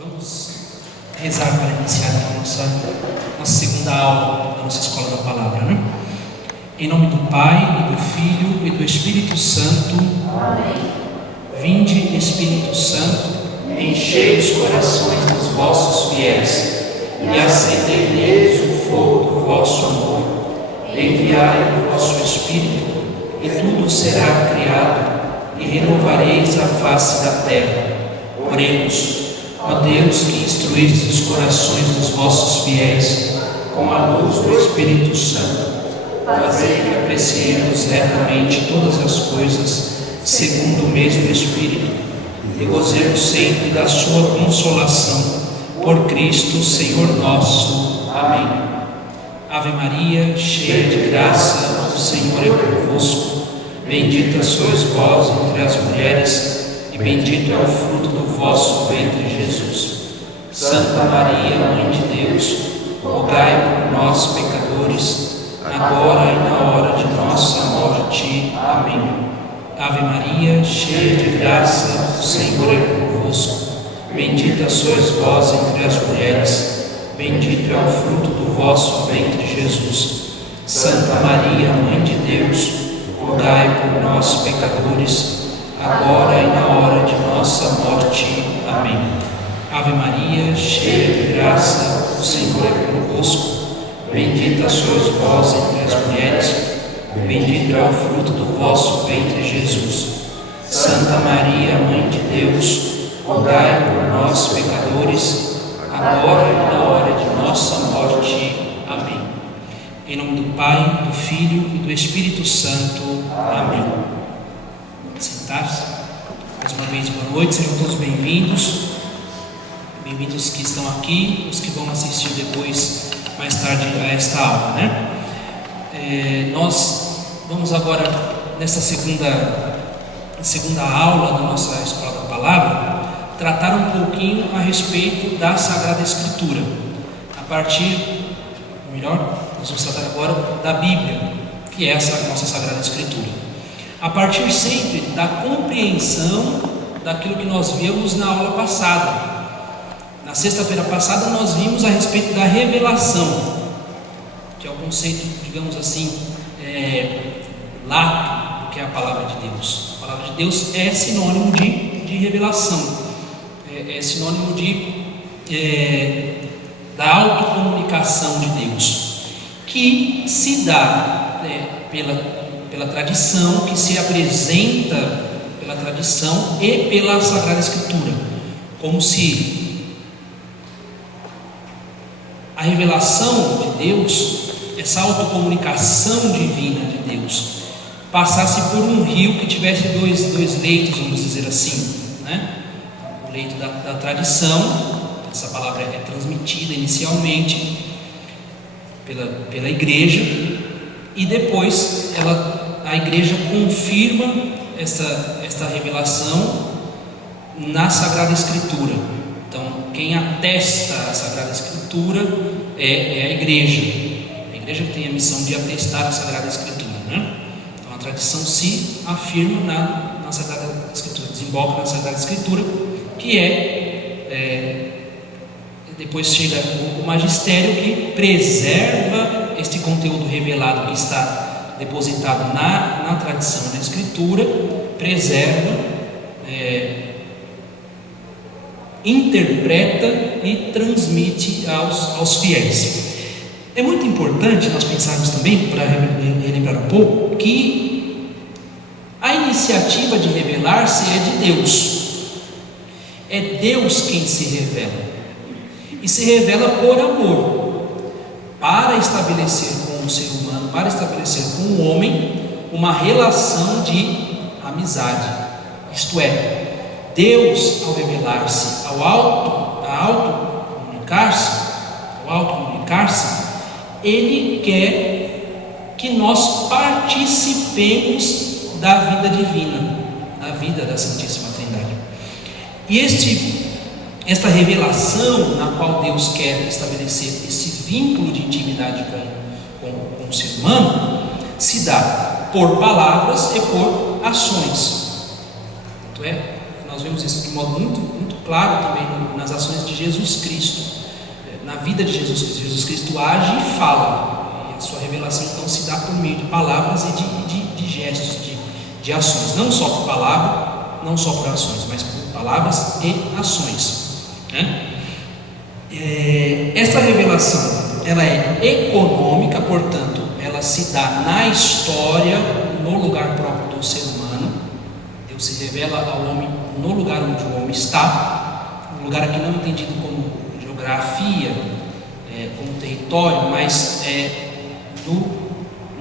Vamos rezar para iniciar a nossa segunda aula da nossa Escola da Palavra, né? Em nome do Pai, e do Filho e do Espírito Santo. Amém. Vinde, Espírito Santo, enchei os corações dos vossos fiéis e acendei neles o fogo do vosso amor. Enviai o vosso Espírito e tudo será criado e renovareis a face da terra. Oremos. Ó Deus, que instruíste os corações dos vossos fiéis com a luz do Espírito Santo, fazei que apreciemos retamente todas as coisas segundo o mesmo Espírito e gozemos sempre da sua consolação. Por Cristo, Senhor nosso. Amém. Ave Maria, cheia de graça, o Senhor é convosco. Bendita sois vós entre as mulheres, e bendito é o fruto do vosso ventre, Jesus. Santa Maria, Mãe de Deus, rogai por nós, pecadores, agora e na hora de nossa morte. Amém. Ave Maria, cheia de graça, o Senhor é convosco. Bendita sois vós entre as mulheres, bendito é o fruto do vosso ventre, Jesus. Santa Maria, Mãe de Deus, rogai por nós, pecadores, agora e na hora de nossa morte. Amém. Ave Maria, cheia de graça, o Senhor é convosco. Bendita sois vós entre as mulheres, bendito é o fruto do vosso ventre, Jesus. Santa Maria, Mãe de Deus, rogai por nós, pecadores, agora e na hora de nossa morte. Amém. Em nome do Pai, do Filho e do Espírito Santo. Amém. Sentar-se. Mais uma vez, boa noite, sejam todos bem-vindos. Bem-vindos que estão aqui, os que vão assistir depois, mais tarde, a esta aula, né? Nós vamos agora, nessa segunda aula da nossa Escola da Palavra, tratar um pouquinho a respeito da Sagrada Escritura. Nós vamos tratar agora da Bíblia, que é essa nossa Sagrada Escritura. A partir sempre da compreensão daquilo que nós vimos na aula passada. Na sexta-feira passada nós vimos a respeito da revelação, que é o conceito, digamos assim, lato do que é a palavra de Deus. A palavra de Deus é sinônimo de revelação, é sinônimo da autocomunicação de Deus, que se dá pela tradição, que se apresenta pela tradição e pela Sagrada Escritura, como se a revelação de Deus, essa autocomunicação divina de Deus, passasse por um rio que tivesse dois leitos, vamos dizer assim, né? O leito da tradição, essa palavra é transmitida inicialmente pela igreja, e depois a igreja confirma esta revelação na Sagrada Escritura. Então, quem atesta a Sagrada Escritura é a igreja. A igreja tem a missão de atestar a Sagrada Escritura, né? Então, a tradição se afirma na Sagrada Escritura, desemboca na Sagrada Escritura, que depois chega o magistério, que preserva este conteúdo revelado que está depositado na tradição da Escritura, preserva, interpreta e transmite aos fiéis. É muito importante nós pensarmos também, para relembrar um pouco, que a iniciativa de revelar-se é de Deus. É Deus quem se revela, e se revela por amor, para estabelecer com o ser humano, para estabelecer com o homem uma relação de amizade. Isto é, Deus, ao revelar-se, ao autocomunicar-se, Ele quer que nós participemos da vida divina, da vida da Santíssima Trindade. E esta revelação na qual Deus quer estabelecer esse vínculo de intimidade com o ser humano, se dá por palavras e por ações. Tanto é, nós vemos isso de modo muito claro também nas ações de Jesus Cristo, na vida de Jesus Cristo. Jesus Cristo age e fala, e a sua revelação então se dá por meio de palavras e de gestos, de ações, não só por palavra, não só por ações, mas por palavras e ações, né? Esta revelação, ela é econômica, portanto, ela se dá na história, no lugar próprio do ser humano. Deus se revela ao homem no lugar onde o homem está, um lugar aqui não entendido como geografia, como território, mas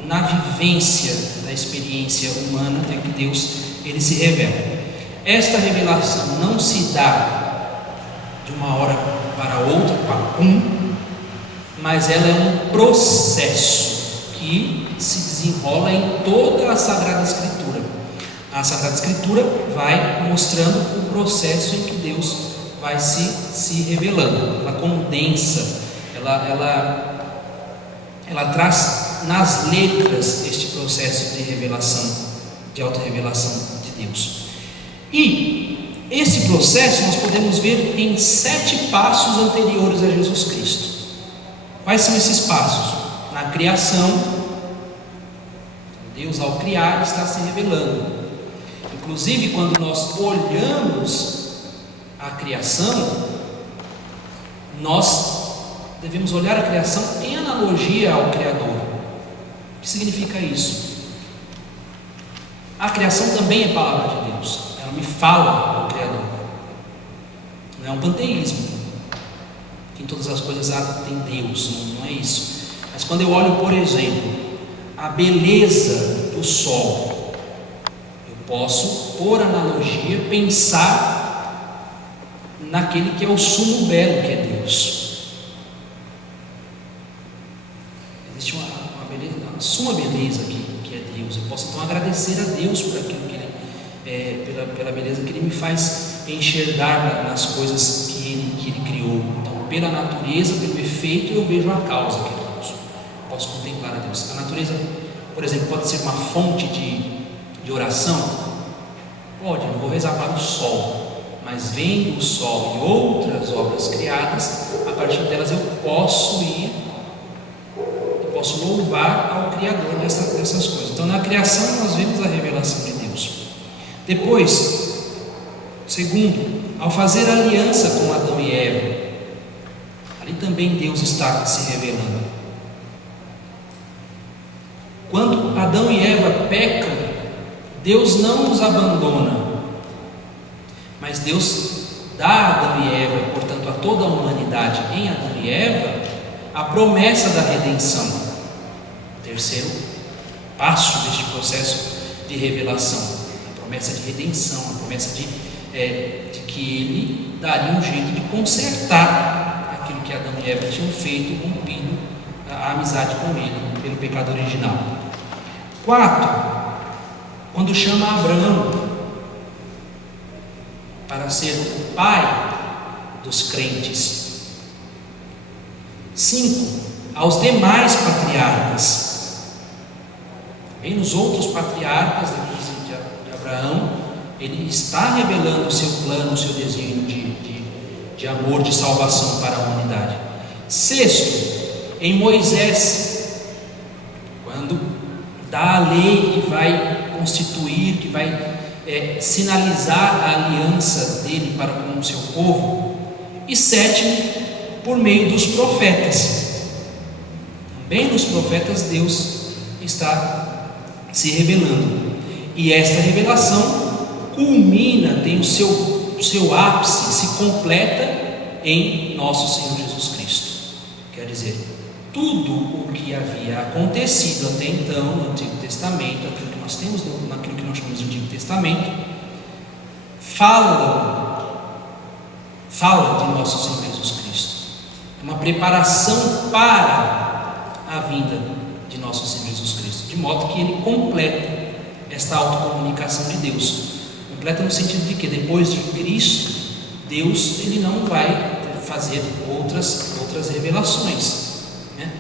na vivência da experiência humana é que Deus ele se revela. Esta revelação não se dá de uma hora para outra, mas ela é um processo que se desenrola em toda a Sagrada Escritura. A Sagrada Escritura vai mostrando o processo em que Deus vai se revelando. Ela condensa, ela traz nas letras este processo de revelação, de autorrevelação de Deus. E esse processo nós podemos ver em 7 passos anteriores a Jesus Cristo. Quais são esses passos? Na criação, Deus ao criar está se revelando. Inclusive quando nós olhamos a criação, nós devemos olhar a criação em analogia ao Criador. O que significa isso? A criação também é palavra de Deus, ela me fala ao Criador. Não é um panteísmo, que em todas as coisas tem Deus, não é isso. Mas quando eu olho, por exemplo, a beleza do sol, eu posso, por analogia, pensar naquele que é o sumo belo, que é Deus. Existe uma beleza, uma suma beleza que é Deus. Eu posso então agradecer a Deus por aquilo que Ele, pela beleza que Ele me faz enxergar nas coisas que Ele criou. Então, pela natureza, pelo efeito, eu vejo a causa que é Deus. Eu posso contemplar a Deus. A natureza, por exemplo, pode ser uma fonte de oração? Pode, eu não vou rezar para o sol, mas vendo o sol e outras obras criadas, a partir delas eu posso louvar ao Criador dessas coisas. Então, na criação nós vemos a revelação de Deus. Depois, segundo, ao fazer aliança com Adão e Eva, ali também Deus está se revelando. Quando Adão e Eva pecam, Deus não os abandona, mas Deus dá a Adão e Eva, portanto a toda a humanidade em Adão e Eva, a promessa da redenção. O terceiro passo deste processo de revelação, a promessa de redenção, a promessa de que Ele daria um jeito de consertar aquilo que Adão e Eva tinham feito, rompido a amizade com Ele pelo pecado original. 4, quando chama Abraão para ser o pai dos crentes. 5, aos demais patriarcas. Bem, nos outros patriarcas, depois de Abraão, ele está revelando o seu plano, o seu desenho de amor, de salvação para a humanidade. 6, em Moisés, quando dá a lei que vai constituir, que vai sinalizar a aliança dele para com o seu povo. E 7, por meio dos profetas. Também nos profetas Deus está se revelando, e esta revelação culmina, tem o seu ápice, se completa em nosso Senhor Jesus Cristo. Quer dizer, tudo o que havia acontecido até então no Antigo Testamento, aquilo que nós temos naquilo que nós chamamos de Antigo Testamento, fala de nosso Senhor Jesus Cristo. É uma preparação para a vinda de nosso Senhor Jesus Cristo, de modo que Ele completa esta autocomunicação de Deus. Completa no sentido de que depois de Cristo, Deus ele não vai fazer outras revelações, né?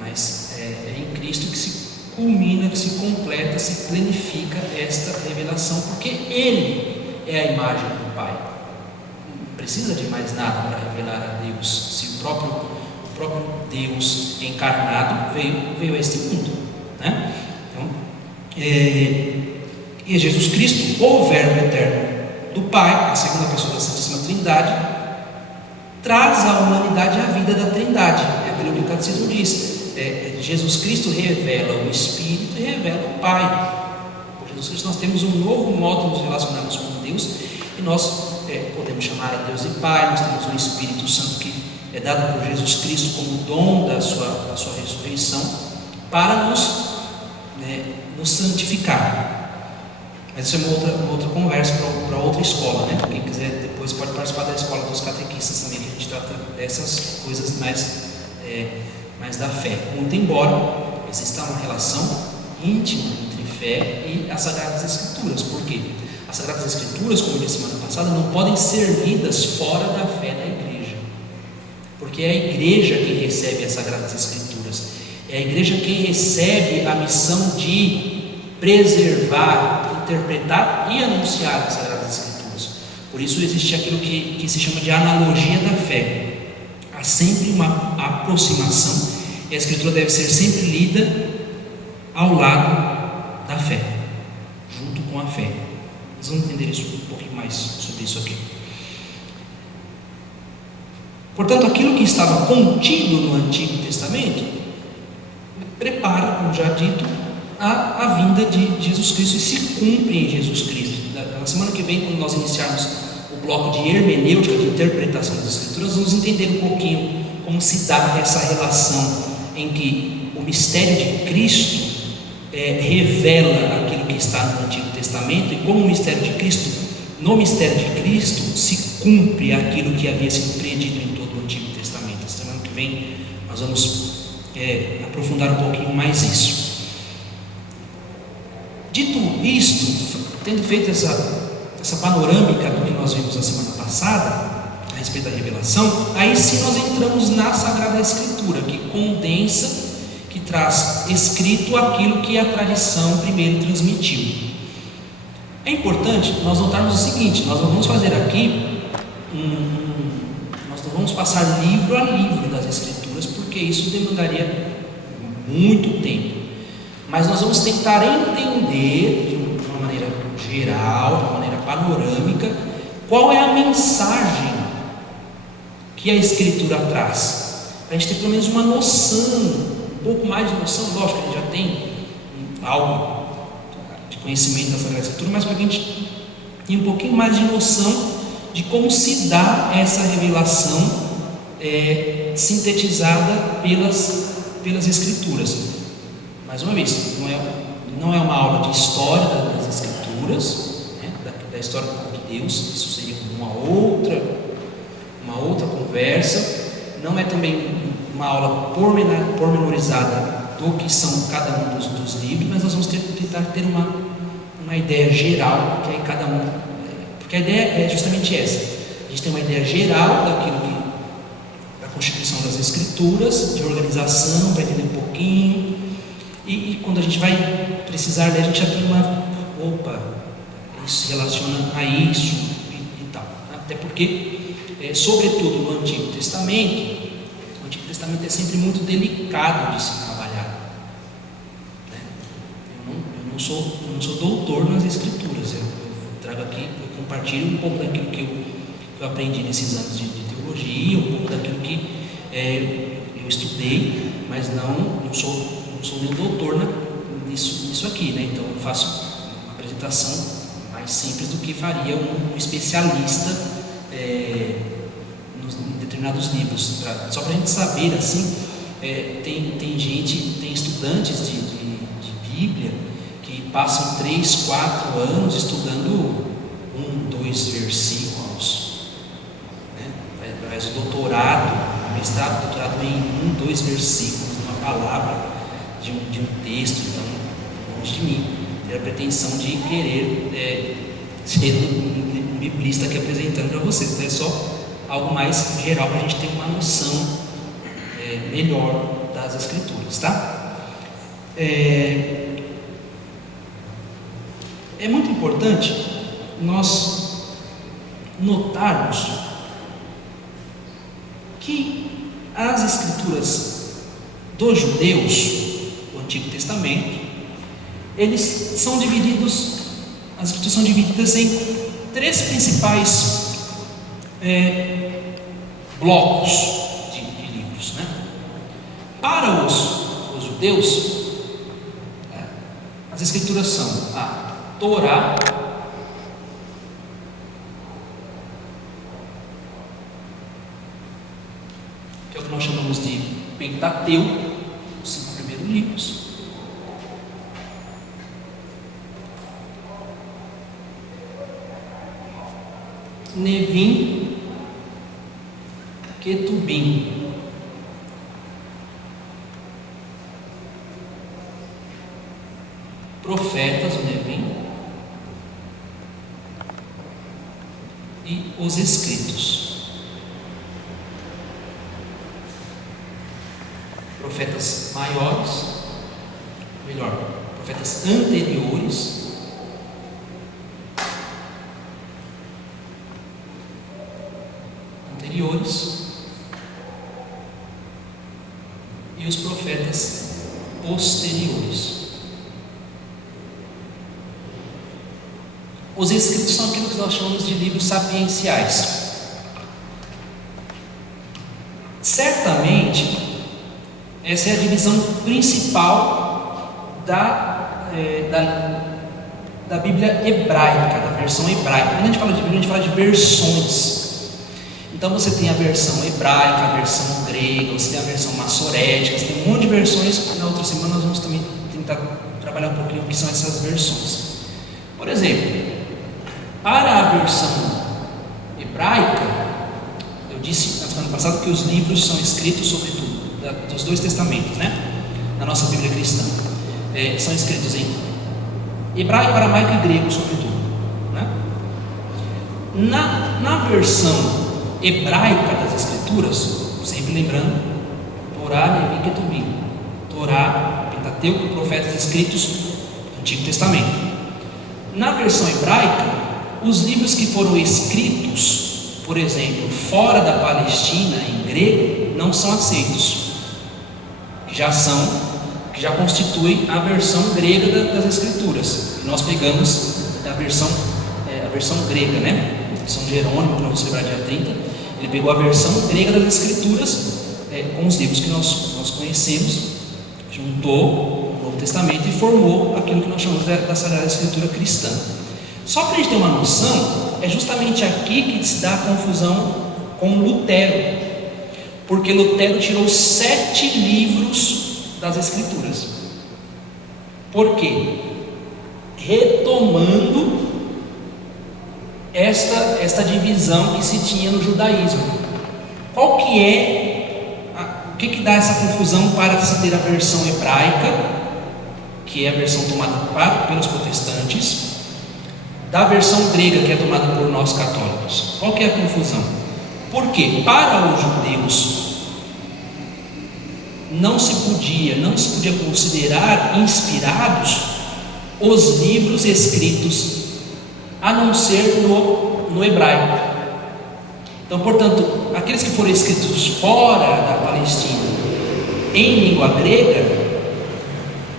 Mas é em Cristo que se culmina, que se completa, se planifica esta revelação, porque Ele é a imagem do do Pai. Não precisa de mais nada para revelar a Deus, se o próprio Deus encarnado veio a este mundo, né? Então, e Jesus Cristo, o Verbo eterno do Pai, a segunda pessoa da Santíssima Trindade, traz à humanidade a vida da Trindade. É aquilo que o Catecismo diz. Jesus Cristo revela o Espírito e revela o Pai. Por Jesus Cristo nós temos um novo modo de nos relacionarmos com Deus, e nós podemos chamar a Deus de Pai. Nós temos um Espírito Santo que é dado por Jesus Cristo como dom da sua ressurreição, para nos santificar. Mas isso é uma outra conversa para outra escola, né? Quem quiser depois pode participar da escola dos catequistas também, que a gente trata dessas coisas mais da fé. Muito embora exista uma relação íntima entre fé e as Sagradas Escrituras. Por quê? As Sagradas Escrituras, como eu disse semana passada, não podem ser lidas fora da fé da igreja, porque é a igreja quem recebe as Sagradas Escrituras, é a igreja quem recebe a missão de preservar, interpretar e anunciar as Sagradas Escrituras. Por isso existe aquilo que se chama de analogia da fé. Há sempre uma aproximação, e a Escritura deve ser sempre lida ao lado da fé, junto com a fé. Nós vamos entender isso um pouquinho mais sobre isso aqui. Portanto, aquilo que estava contido no Antigo Testamento prepara, como já dito, a vinda de Jesus Cristo, e se cumpre em Jesus Cristo. Na semana que vem, quando nós iniciarmos o bloco de hermenêutica, de interpretação das Escrituras, vamos entender um pouquinho como se dá essa relação em que o mistério de Cristo revela aquilo que está no Antigo Testamento, e como o mistério de Cristo, no mistério de Cristo, se cumpre aquilo que havia sido predito em todo o Antigo Testamento. Semana que vem nós vamos aprofundar um pouquinho mais isso. Dito isto, tendo feito essa panorâmica do que nós vimos na semana passada a respeito da revelação, aí sim nós entramos na Sagrada Escritura, que condensa, que traz escrito aquilo que a tradição primeiro transmitiu. É importante nós notarmos o seguinte: nós não vamos fazer aqui nós não vamos passar livro a livro das Escrituras, porque isso demandaria muito tempo. Mas nós vamos tentar entender de uma maneira geral, de uma maneira panorâmica, qual é a mensagem que a Escritura traz, para a gente ter pelo menos uma noção, um pouco mais de noção. Lógico que a gente já tem algo de conhecimento da Sagrada Escritura, mas para que a gente tenha um pouquinho mais de noção de como se dá essa revelação sintetizada pelas Escrituras. Mais uma vez, não é uma aula de história das Escrituras, né, da história do povo de Deus. Isso seria uma outra conversa. Não é também uma aula pormenorizada do que são cada um dos livros, mas nós vamos tentar ter uma ideia geral, porque aí cada um, porque a ideia é justamente essa: a gente tem uma ideia geral da constituição das Escrituras, de organização, para entender um pouquinho. E quando a gente vai precisar ler, a gente já tem isso se relaciona a isso e tal. Até porque, sobretudo no Antigo Testamento, o Antigo Testamento é sempre muito delicado de se trabalhar, né? Eu não sou doutor nas Escrituras. Eu trago aqui, eu compartilho um pouco daquilo que eu aprendi nesses anos de teologia, um pouco daquilo que eu estudei, mas não sou nenhum doutor nisso aqui, né? Então eu faço uma apresentação mais simples do que faria um especialista em determinados livros. Só para a gente saber, assim, tem estudantes de Bíblia que passam 3, 4 anos estudando 1, 2 versículos, né? Faz o doutorado, mestrado, doutorado em 1, 2 versículos, uma palavra de um texto. Então, longe de mim ter a pretensão de querer ser um biblista aqui apresentando para vocês. Então, é só algo mais geral para a gente ter uma noção melhor das Escrituras, tá? É muito importante nós notarmos que as escrituras dos judeus, o Antigo Testamento, eles são divididos, as escrituras são divididas em 3 principais blocos de livros, né? Para os judeus, as escrituras são a Torá, que é o que nós chamamos de Pentateuco, os 5 primeiros livros. Nevim, Ketubim. Profetas, o Nevim, e os escritos. Profetas maiores, melhor, profetas anteriores, e os profetas posteriores. Os escritos são aquilo que nós chamamos de livros sapienciais. Certamente, essa é a divisão principal da Bíblia hebraica, da versão hebraica. Quando a gente fala de Bíblia, a gente fala de versões. Então você tem a versão hebraica, a versão grega, você tem a versão massorética, você tem um monte de versões. Na outra semana nós vamos também tentar trabalhar um pouquinho o que são essas versões. Por exemplo, para a versão hebraica, eu disse na semana passada que os livros são escritos, sobretudo, dos 2 testamentos, né? Na nossa Bíblia cristã, são escritos em hebraico, aramaico e grego, sobretudo, né? Na versão hebraica das escrituras, sempre lembrando, Torá, Nevim, Ketubim. Torá, Pentateuco, profetas escritos do Antigo Testamento. Na versão hebraica, os livros que foram escritos, por exemplo, fora da Palestina, em grego, não são aceitos, que já constituem a versão grega das escrituras. Nós pegamos a versão grega, né? São Jerônimo, que nós vamos celebrar dia 30, ele pegou a versão grega das escrituras com os livros que nós conhecemos, juntou o Novo Testamento e formou aquilo que nós chamamos da Sagrada Escritura cristã. Só para a gente ter uma noção, é justamente aqui que se dá a confusão com Lutero, porque Lutero tirou 7 livros das Escrituras. Por quê? Retomando esta divisão que se tinha no judaísmo. Qual que é, o que dá essa confusão para se ter a versão hebraica, que é a versão tomada pelos protestantes, da versão grega, que é tomada por nós católicos? Qual que é a confusão? Porque para os judeus não se podia considerar inspirados os livros escritos a não ser no hebraico. Então, portanto, aqueles que foram escritos fora da Palestina em língua grega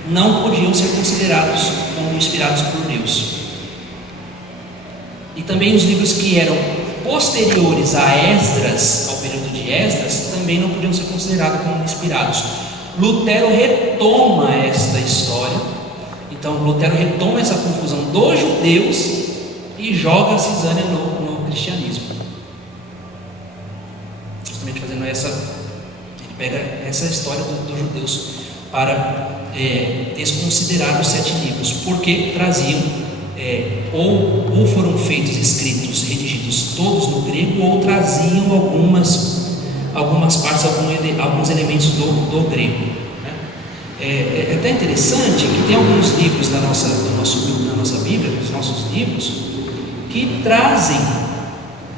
não podiam ser considerados como inspirados por Deus. E também os livros que eram posteriores a Esdras, ao período de Esdras, também não podiam ser considerados como inspirados. Lutero retoma esta história. Então, Lutero retoma essa confusão dos judeus e joga a cisânia no cristianismo. Justamente fazendo ele pega essa história dos judeus para desconsiderar os 7 livros, porque traziam, ou foram feitos, escritos, redigidos todos no grego, ou traziam algumas partes, alguns elementos do grego, né? É até interessante que tem alguns livros da nossa Bíblia, dos nossos livros, que trazem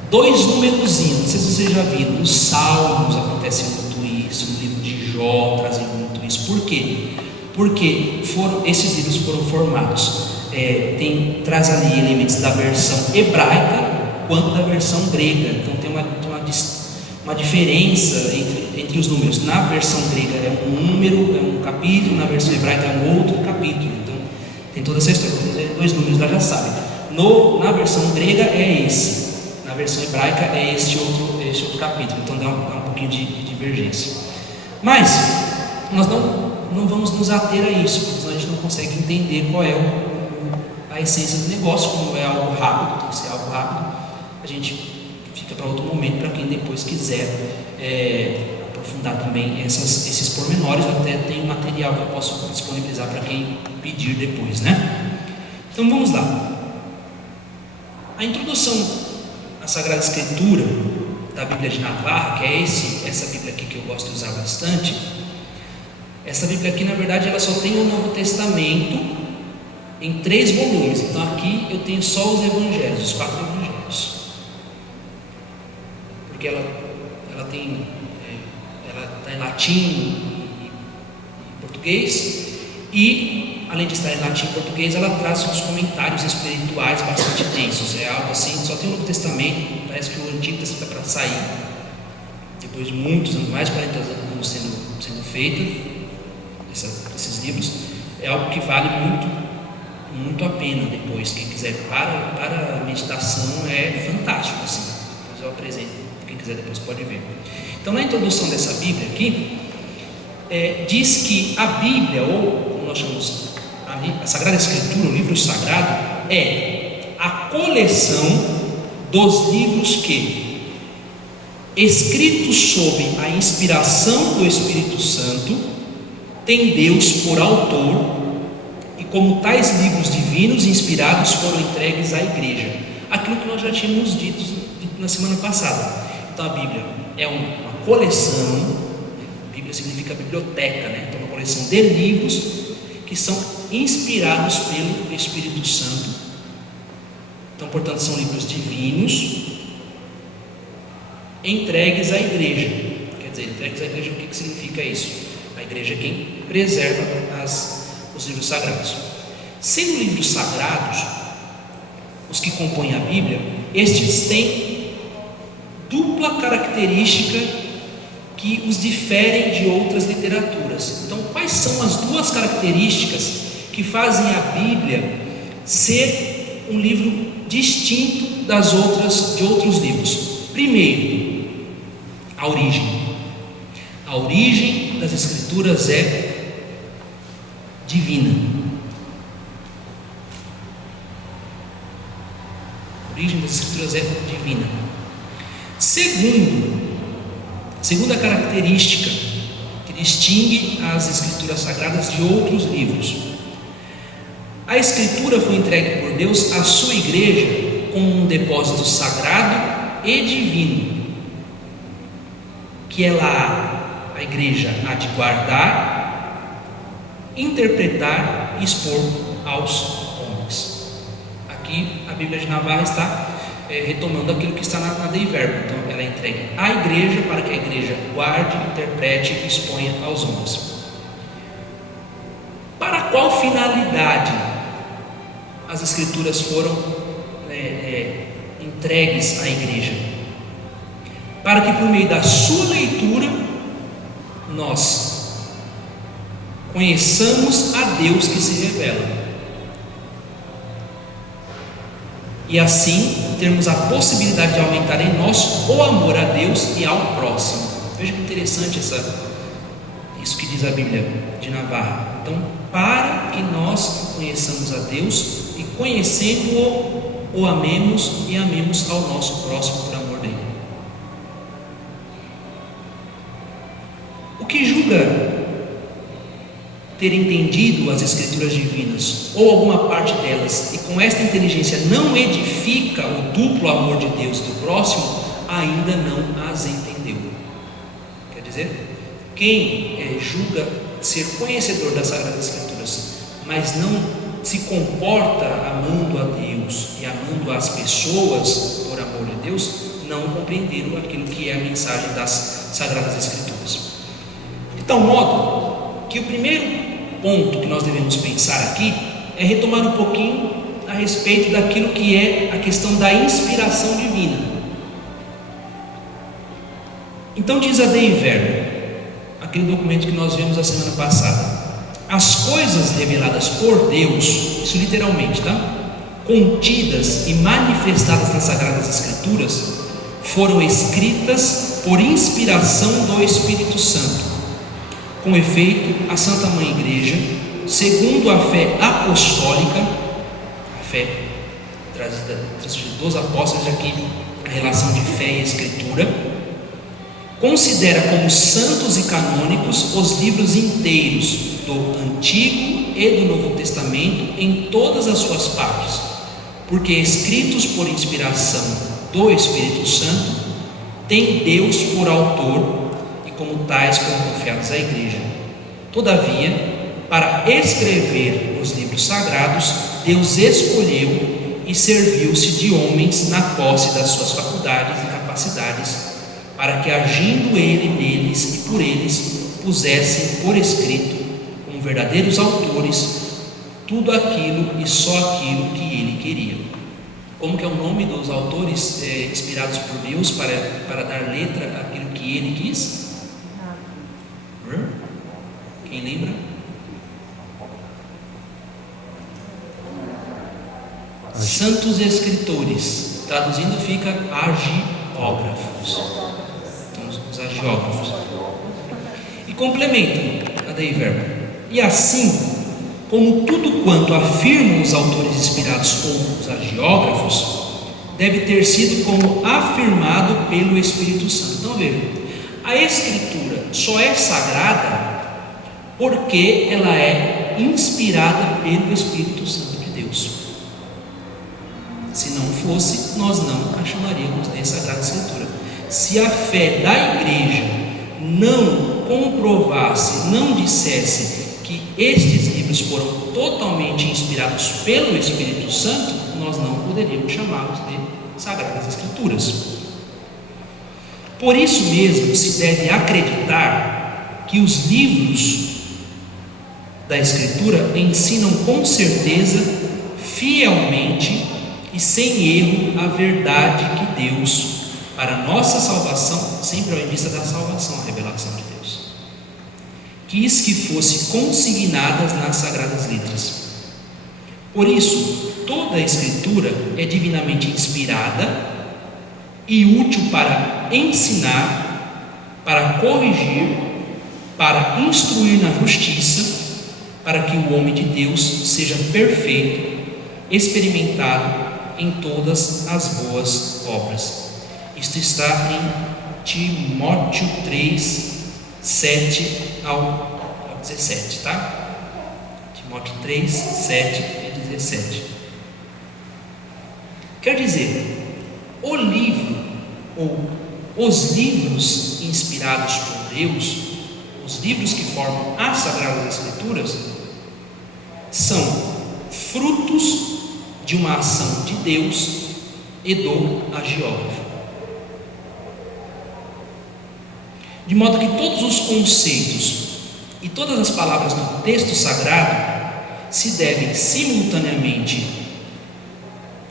2 numerozinhos. Não sei se vocês já viram, nos Salmos acontece muito isso, no livro de Jó trazem muito isso. Por quê? Porque esses livros foram formados, traz ali elementos da versão hebraica quanto da versão grega. Então tem uma diferença entre os números. Na versão grega é um número, é um capítulo, na versão hebraica é um outro capítulo. Então tem toda essa história. Dois números lá já sabem. Na versão grega é esse, na versão hebraica é este outro capítulo. Então dá um pouquinho de divergência. Mas nós não vamos nos ater a isso, porque senão a gente não consegue entender qual é a essência do negócio. Como é algo rápido, tem que ser algo rápido, a gente fica para outro momento, para quem depois quiser aprofundar também esses pormenores. até tem material que eu posso disponibilizar para quem pedir depois, né? Então vamos lá. A introdução à Sagrada Escritura da Bíblia de Navarra, que é essa Bíblia aqui que eu gosto de usar bastante. Essa Bíblia aqui, na verdade, ela só tem o Novo Testamento em 3 volumes. Então aqui eu tenho só os evangelhos, os 4 evangelhos, porque ela está em latim e português, e além de estar em latim e português, ela traz uns comentários espirituais bastante densos. É algo assim, só tem o Novo Testamento. Parece que o Antigo Testamento está para sair, depois de muitos anos, mais de 40 anos sendo feito esses livros. É algo que vale muito a pena depois. Quem quiser para a meditação, é fantástico assim. Depois eu apresento, quem quiser depois pode ver. Então, na introdução dessa Bíblia aqui, diz que a Bíblia, ou como nós chamamos a Sagrada Escritura, o livro sagrado, é a coleção dos livros que, escritos sob a inspiração do Espírito Santo, tem Deus por autor, e como tais livros divinos inspirados foram entregues à igreja. Aquilo que nós já tínhamos dito na semana passada. Então a Bíblia é uma coleção. Bíblia significa biblioteca, né? Então uma coleção de livros que são inspirados pelo Espírito Santo. Então, portanto, são livros divinos entregues à igreja. Quer dizer, entregues à igreja, o que significa isso? A igreja é quem preserva os livros sagrados. Sendo livros sagrados, os que compõem a Bíblia, estes têm dupla característica que os diferem de outras literaturas. Então, quais são as 2 características que fazem a Bíblia ser um livro distinto de outros livros? Primeiro, a origem. A origem das Escrituras é divina. A origem das Escrituras é divina. Segunda característica que distingue as Escrituras Sagradas de outros livros: a Escritura foi entregue por Deus à sua igreja como um depósito sagrado e divino, que a igreja há de guardar, interpretar e expor aos homens. Aqui a Bíblia de Navarra está retomando aquilo que está na Dei Verbum. Então ela é entregue à igreja para que a igreja guarde, interprete e exponha aos homens. Para qual finalidade as Escrituras foram entregues à igreja? Para que por meio da sua leitura nós conheçamos a Deus que se revela, e assim termos a possibilidade de aumentar em nós o amor a Deus e ao próximo. Veja que interessante isso que diz a Bíblia de Navarra. Então, para que nós conheçamos a Deus e, conhecendo-o, o amemos e amemos ao nosso próximo por amor dele. O que julga ter entendido as Escrituras divinas, ou alguma parte delas, e com esta inteligência não edifica o duplo amor de Deus e do próximo, ainda não as entendeu. Quer dizer, quem julga ser conhecedor das Sagradas Escrituras, mas não se comporta amando a Deus e amando as pessoas por amor de Deus, não compreenderam aquilo que é a mensagem das Sagradas Escrituras. De tal modo que o primeiro ponto que nós devemos pensar aqui é retomar um pouquinho a respeito daquilo que é a questão da inspiração divina. Então diz a Dei Verbo, aquele documento que nós vimos a semana passada: as coisas reveladas por Deus, isso literalmente, tá? Contidas e manifestadas nas Sagradas Escrituras, foram escritas por inspiração do Espírito Santo. Com efeito, a Santa Mãe Igreja, segundo a fé apostólica, a fé trazida dos apóstolos, aqui a relação de fé e escritura, considera como santos e canônicos os livros inteiros do Antigo e do Novo Testamento em todas as suas partes, porque escritos por inspiração do Espírito Santo, têm Deus por autor e como tais foram confiados à Igreja. Todavia, para escrever os livros sagrados, Deus escolheu e serviu-se de homens na posse das suas faculdades e capacidades, para que, agindo Ele neles e por eles, pusessem por escrito, como verdadeiros autores, tudo aquilo e só aquilo que Ele queria. Como que é o nome dos autores inspirados por Deus para dar letra àquilo que Ele quis? Quem lembra? Santos escritores. Traduzindo fica agiógrafos. Então, os agiógrafos. E complementa a Dei Verbo: e assim como tudo quanto afirmam os autores inspirados ou os agiógrafos, deve ter sido como afirmado pelo Espírito Santo. Então veja, a Escritura só é sagrada porque ela é inspirada pelo Espírito Santo de Deus. Se não fosse, nós não a chamaríamos de Sagrada Escritura. Se a fé da Igreja não comprovasse, não dissesse que estes livros foram totalmente inspirados pelo Espírito Santo, nós não poderíamos chamá-los de Sagradas Escrituras. Por isso mesmo se deve acreditar que os livros da Escritura ensinam com certeza, fielmente e sem erro a verdade que Deus, para nossa salvação, sempre em vista da salvação, a revelação de Deus, quis que fosse consignadas nas Sagradas Letras. Por isso, toda a Escritura é divinamente inspirada e útil para ensinar, para corrigir, para instruir na justiça, para que o homem de Deus seja perfeito, experimentado em todas as boas obras. Isto está em Timóteo 3, 7 ao 17, tá? Timóteo 3, 7 e 17. Quer dizer, o livro ou os livros inspirados por Deus, os livros que formam as Sagradas Escrituras, são frutos de uma ação de Deus e do agiógrafo. De modo que todos os conceitos e todas as palavras do texto sagrado se devem simultaneamente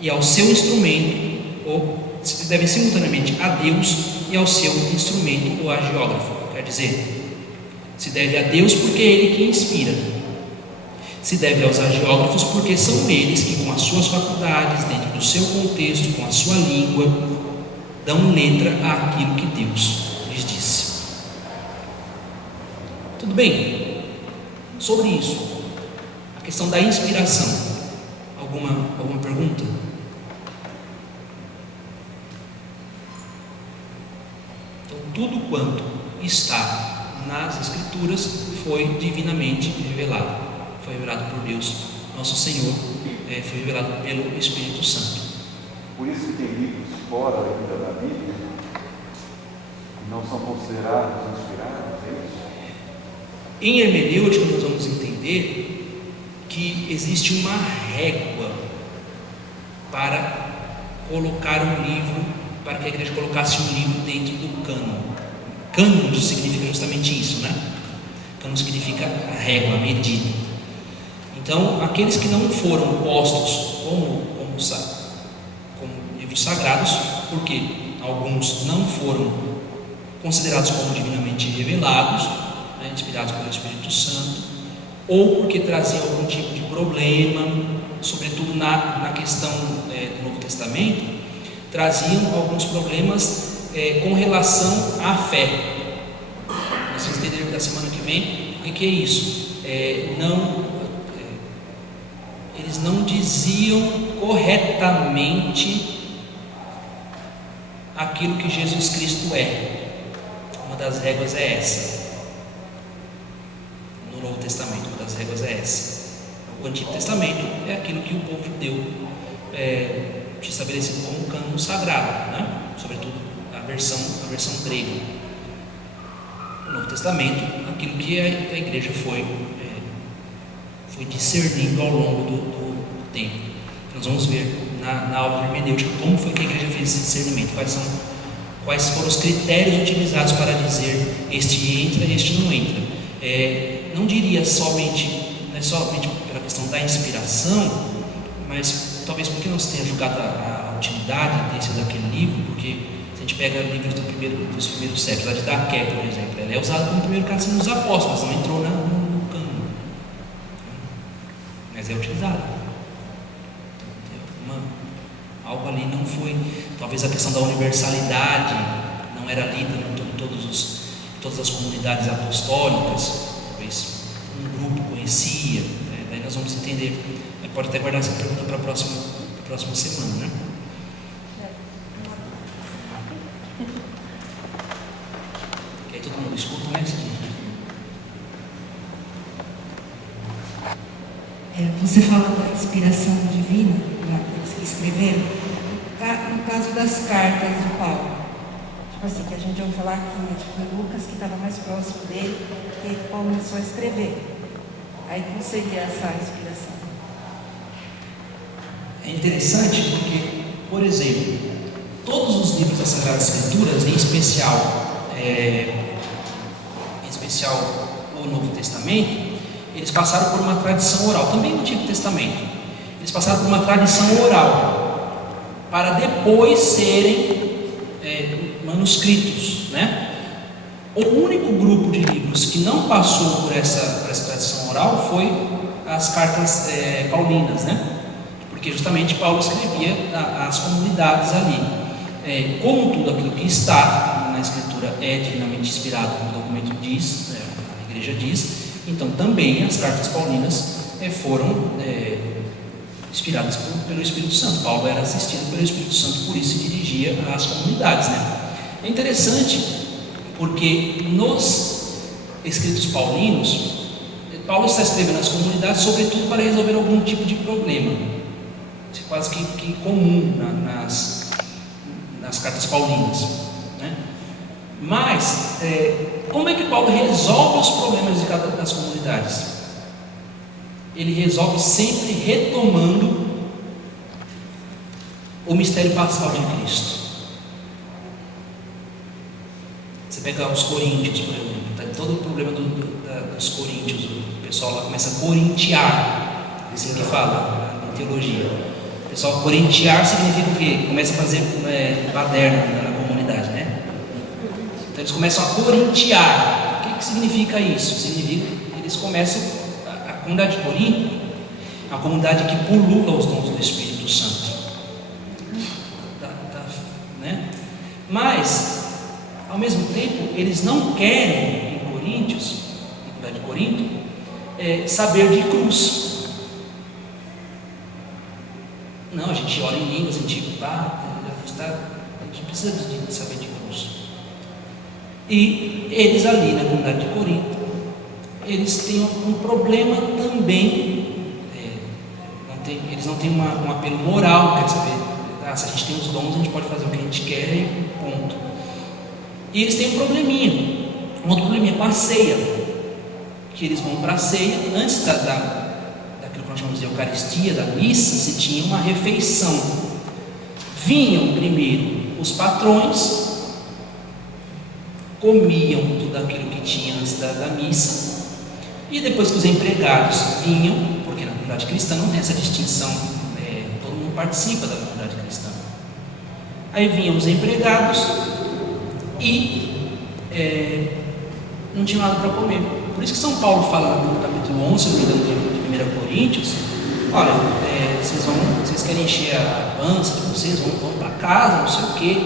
e ao seu instrumento, ou se devem simultaneamente a Deus e ao seu instrumento, o agiógrafo. Quer dizer, se deve a Deus porque é Ele que inspira, se deve aos agiógrafos porque são eles que, com as suas faculdades, dentro do seu contexto, com a sua língua, dão letra àquilo que Deus lhes disse. Tudo bem? Sobre isso, a questão da inspiração, alguma pergunta? Então, tudo quanto está nas Escrituras foi divinamente revelado. Foi revelado por Deus, nosso Senhor, foi revelado pelo Espírito Santo. Por isso que tem livros fora ainda da Bíblia que não são considerados inspirados, é isso? Em hermenêutica nós vamos entender que existe uma régua para colocar um livro, para que a igreja colocasse um livro dentro do cânon. Cânon significa justamente isso, né? Cânon significa a régua, a medida. Então, aqueles que não foram postos como livros sagrados, porque alguns não foram considerados como divinamente revelados, né, inspirados pelo Espírito Santo, ou porque traziam algum tipo de problema, sobretudo na questão do Novo Testamento, traziam alguns problemas com relação à fé. Nós vamos entender da semana que vem o que é isso. Eles não diziam corretamente aquilo que Jesus Cristo é. Uma das regras é essa. No Novo Testamento, uma das regras é essa. O Antigo Testamento é aquilo que o povo judeu tinha estabelecido como cânon sagrado, né? Sobretudo a versão grega. O Novo Testamento, aquilo que a igreja foi discernindo ao longo do tempo. Nós vamos ver na aula de hermenêutica como foi que a igreja fez esse discernimento, quais foram os critérios utilizados para dizer este entra, este não entra. Não diria somente, não é somente pela questão da inspiração, mas talvez porque não se tenha julgado a utilidade desse ou daquele livro, porque se a gente pega livros dos primeiros séculos, a de Daqué, por exemplo, ela é usada como primeiro catecismo dos apóstolos, mas não entrou no cânon, mas é utilizada. Algo ali não foi, talvez a questão da universalidade não era lida em todas as comunidades apostólicas, talvez um grupo conhecia, daí nós vamos entender. Pode até guardar essa pergunta para a próxima semana, né? Que aí todo mundo escuta, né? Você fala da inspiração divina, daqueles que escreveram. No caso das cartas de Paulo, tipo assim, que a gente ouve falar que foi Lucas que estava mais próximo dele, que começou a escrever. Aí como seria essa inspiração? É interessante porque, por exemplo, todos os livros das Sagradas Escrituras, em especial o Novo Testamento, eles passaram por uma tradição oral, também no Antigo Testamento. Eles passaram por uma tradição oral, para depois serem manuscritos, né? O único grupo de livros que não passou por essa tradição oral foi as cartas paulinas, né? Porque justamente Paulo escrevia às comunidades ali. Como tudo aquilo que está na Escritura é divinamente inspirado, como o documento diz, a igreja diz, então também as cartas paulinas foram inspiradas pelo Espírito Santo. Paulo era assistido pelo Espírito Santo, por isso se dirigia às comunidades, né? É interessante porque nos escritos paulinos, Paulo está escrevendo às comunidades sobretudo para resolver algum tipo de problema. Isso é quase que comum nas cartas paulinas, né? Mas como é que Paulo resolve os problemas de cada das comunidades? Ele resolve sempre retomando o mistério pascal de Cristo. Você pega os coríntios, por exemplo, tá todo o problema dos coríntios, o pessoal lá começa a corintiar, é assim que fala em teologia. O pessoal corintiar significa o quê? Começa a fazer baderna na comunidade, né? Então eles começam a corintiar. O que significa isso? Significa que eles começam, a comunidade de Corinto é uma comunidade que pulula os dons do Espírito Santo, né? Mas ao mesmo tempo eles não querem, em Coríntios, na comunidade de Corinto, saber de cruz. Não, a gente ora em línguas, a gente precisa de saber de cruz. E eles ali na comunidade de Corinto, eles têm um problema também. Eles não têm um apelo moral, quer saber, se a gente tem os dons, a gente pode fazer o que a gente quer e ponto. E eles têm um probleminha, um outro probleminha com a ceia, que eles vão para a ceia, antes daquilo que nós chamamos de Eucaristia, da missa, se tinha uma refeição. Vinham primeiro os patrões, comiam tudo aquilo que tinha antes da missa, e depois que os empregados vinham, porque comunidade cristã não tem essa distinção, todo mundo participa da comunidade cristã. Aí vinham os empregados e não tinha nada para comer. Por isso que São Paulo fala no capítulo 11, de 1 Coríntios, olha, vocês querem encher a pança de vocês, vão para casa, não sei o quê.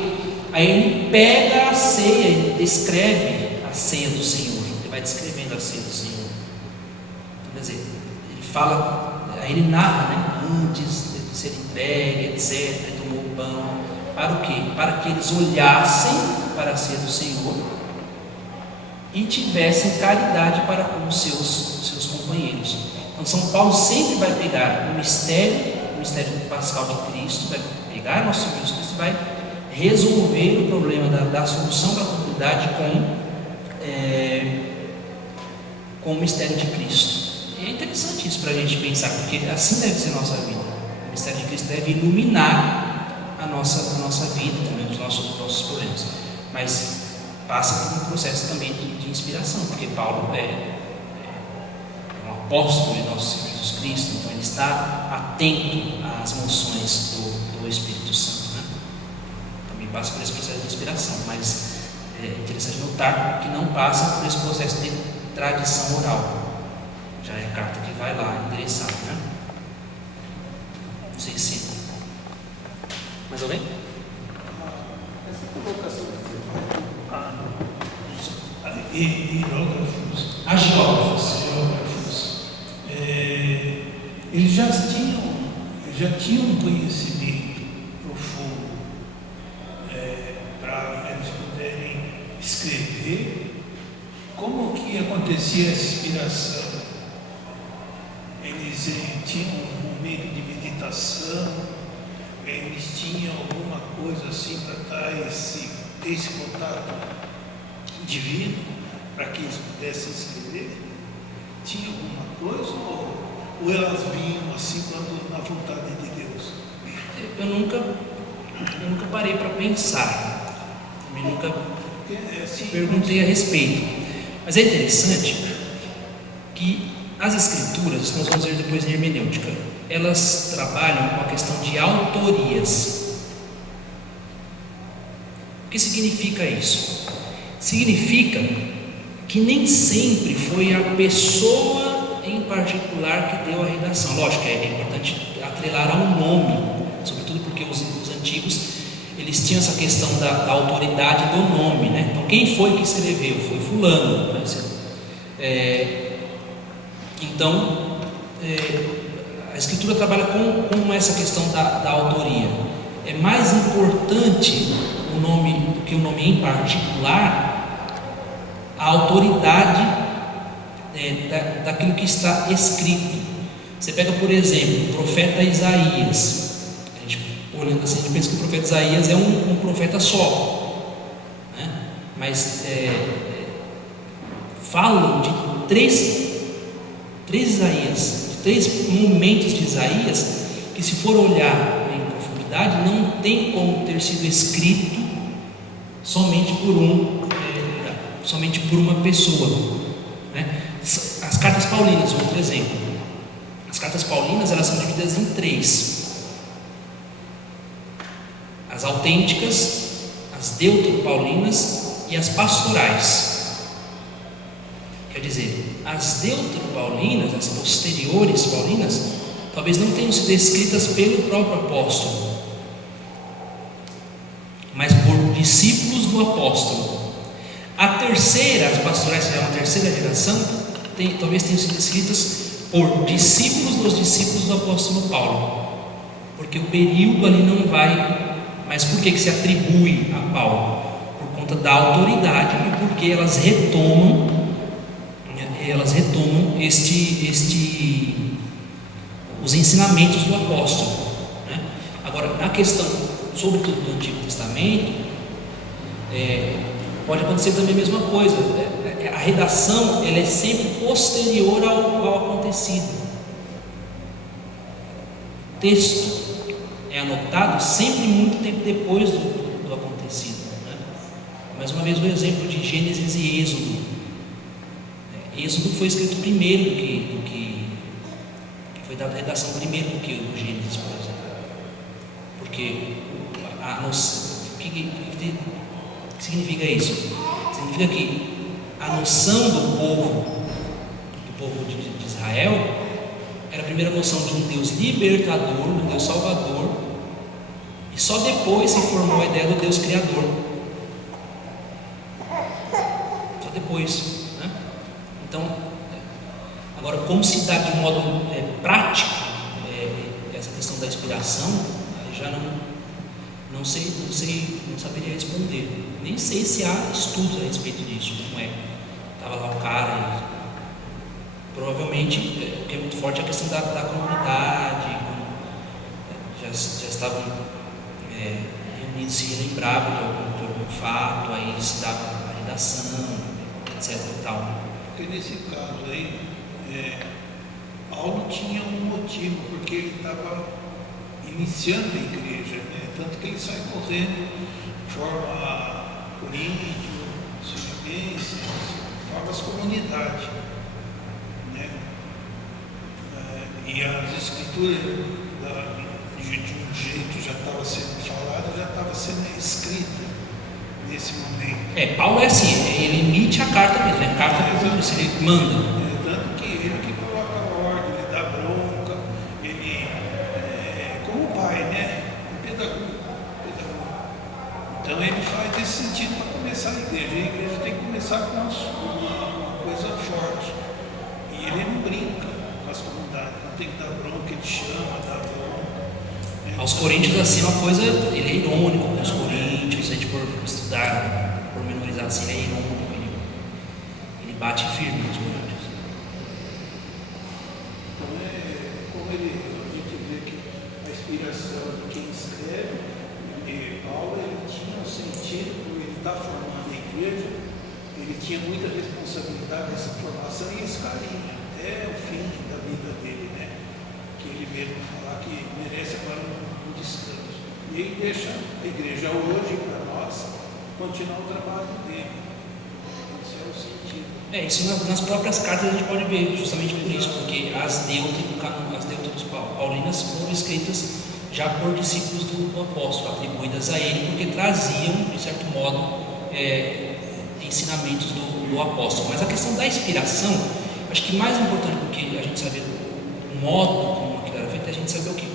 Aí ele pega a ceia, ele descreve a ceia do Senhor, ele vai descrevendo a ceia do Senhor. Então, quer dizer, ele fala, aí ele narra, né, antes de ser entregue, etc. Ele tomou o pão, para o quê? Para que eles olhassem para a ceia do Senhor e tivessem caridade para com os seus companheiros. Então São Paulo sempre vai pegar o mistério pascal de Cristo, vai pegar nosso Senhor Jesus Cristo e vai resolver o problema da solução da comunidade com o mistério de Cristo. E é interessante isso para a gente pensar, porque assim deve ser a nossa vida. O mistério de Cristo deve iluminar a nossa vida, também os nossos problemas. Mas passa por um processo também de inspiração, porque Paulo é um apóstolo de nosso Senhor Jesus Cristo, então ele está atento às moções do Espírito Santo, né? Também passa por esse processo de inspiração, mas é interessante notar que não passa por esse processo de tradição oral. Já é a carta que vai lá endereçada, né? Não sei se. Mais alguém? Essa colocação que você faz, Agiógrafos. Eles já tinham um conhecimento profundo para eles poderem escrever como que acontecia essa inspiração. Eles tinham um momento de meditação, eles tinham alguma coisa assim para dar esse contato divino, para que eles pudessem escrever? Tinha alguma coisa ou elas vinham assim quando na vontade de Deus? Eu nunca parei para pensar, também nunca perguntei a respeito, mas é interessante que as escrituras, nós vamos ver depois em hermenêutica, elas trabalham com a questão de autorias. O que significa isso? Significa que nem sempre foi a pessoa em particular que deu a redação. Lógico que é importante atrelar ao nome, sobretudo porque os antigos eles tinham essa questão da autoridade do nome, né? Então quem foi que escreveu? Foi fulano, né? Então a escritura trabalha com essa questão da autoria. É mais importante o nome do que o nome em particular, a autoridade daquilo que está escrito. Você pega, por exemplo, o profeta Isaías. A gente, olhando assim, a gente pensa que o profeta Isaías é um profeta só, né? Mas falam de três Isaías, de 3 momentos de Isaías, que se for olhar em profundidade, não tem como ter sido escrito somente por uma pessoa, né? As cartas paulinas, outro exemplo. As cartas paulinas, elas são divididas em 3: as autênticas, as deuteropaulinas e as pastorais. Quer dizer, as deuteropaulinas, as posteriores paulinas, talvez não tenham sido escritas pelo próprio apóstolo, mas por discípulos do apóstolo. A terceira, as pastorais, que é uma terceira geração, talvez tenham sido escritas por discípulos dos discípulos do apóstolo Paulo, porque o período ali não vai. Mas por que se atribui a Paulo? Por conta da autoridade e porque elas retomam os ensinamentos do apóstolo, né? Agora, na questão, sobretudo do Antigo Testamento, pode acontecer também a mesma coisa. A redação ela é sempre posterior ao acontecido. O texto é anotado sempre muito tempo depois do acontecido, né? Mais uma vez o exemplo de Gênesis e Êxodo. Êxodo foi escrito primeiro do que foi dada a redação primeiro do que o Gênesis, por exemplo. Porque a noção, o que significa isso? Significa que a noção do povo de Israel, era a primeira noção de um Deus libertador, de um Deus salvador, e só depois se formou a ideia do Deus criador. Só depois, né? Então, agora, como se dá de modo prático essa questão da inspiração, aí já não saberia responder. Nem sei se há estudos a respeito disso, como é. Estava lá o cara e provavelmente o que é muito forte é a questão da comunidade, já estavam reunidos, se lembravam de algum fato, aí se dava a redação, etc e tal. Porque nesse caso aí, Paulo tinha um motivo, porque ele estava iniciando a igreja, né? Tanto que ele sai correndo, forma Coríntio, Filipenses, forma as comunidades, né? E as escrituras de um jeito já estava sendo falada, já estava sendo escrita nesse momento. Paulo é assim, ele emite a carta mesmo, né? Carta ele manda. Tanto que ele que coloca a ordem, ele dá bronca, ele, como pai, né? Pedagogo. Então ele faz esse sentido para começar a igreja tem que começar com uma coisa forte. E ele não brinca com as comunidades, não tem que dar bronca, ele chama, dá bronca. Aos coríntios, assim, uma coisa, ele é irônico com os coríntios, se a gente for estudar pormenorizado assim, ele é irônico, ele bate firme nos coríntios. Então como a gente vê que a inspiração de quem escreve, Paulo, ele tinha um sentido, por ele estar formando a igreja, ele tinha muita responsabilidade nessa formação e esse carinho, até o fim da vida dele, né? Que ele mesmo falar que merece agora um descanso. E ele deixa a igreja hoje para nós continuar o trabalho dele. Esse é o sentido. Isso nas próprias cartas a gente pode ver, justamente por isso, porque as deuteros paulinas foram escritas já por discípulos do apóstolo, atribuídas a ele, porque traziam, de certo modo, ensinamentos do apóstolo. Mas a questão da inspiração, acho que mais importante do que a gente saber o modo como aquilo era feito, é a gente saber o que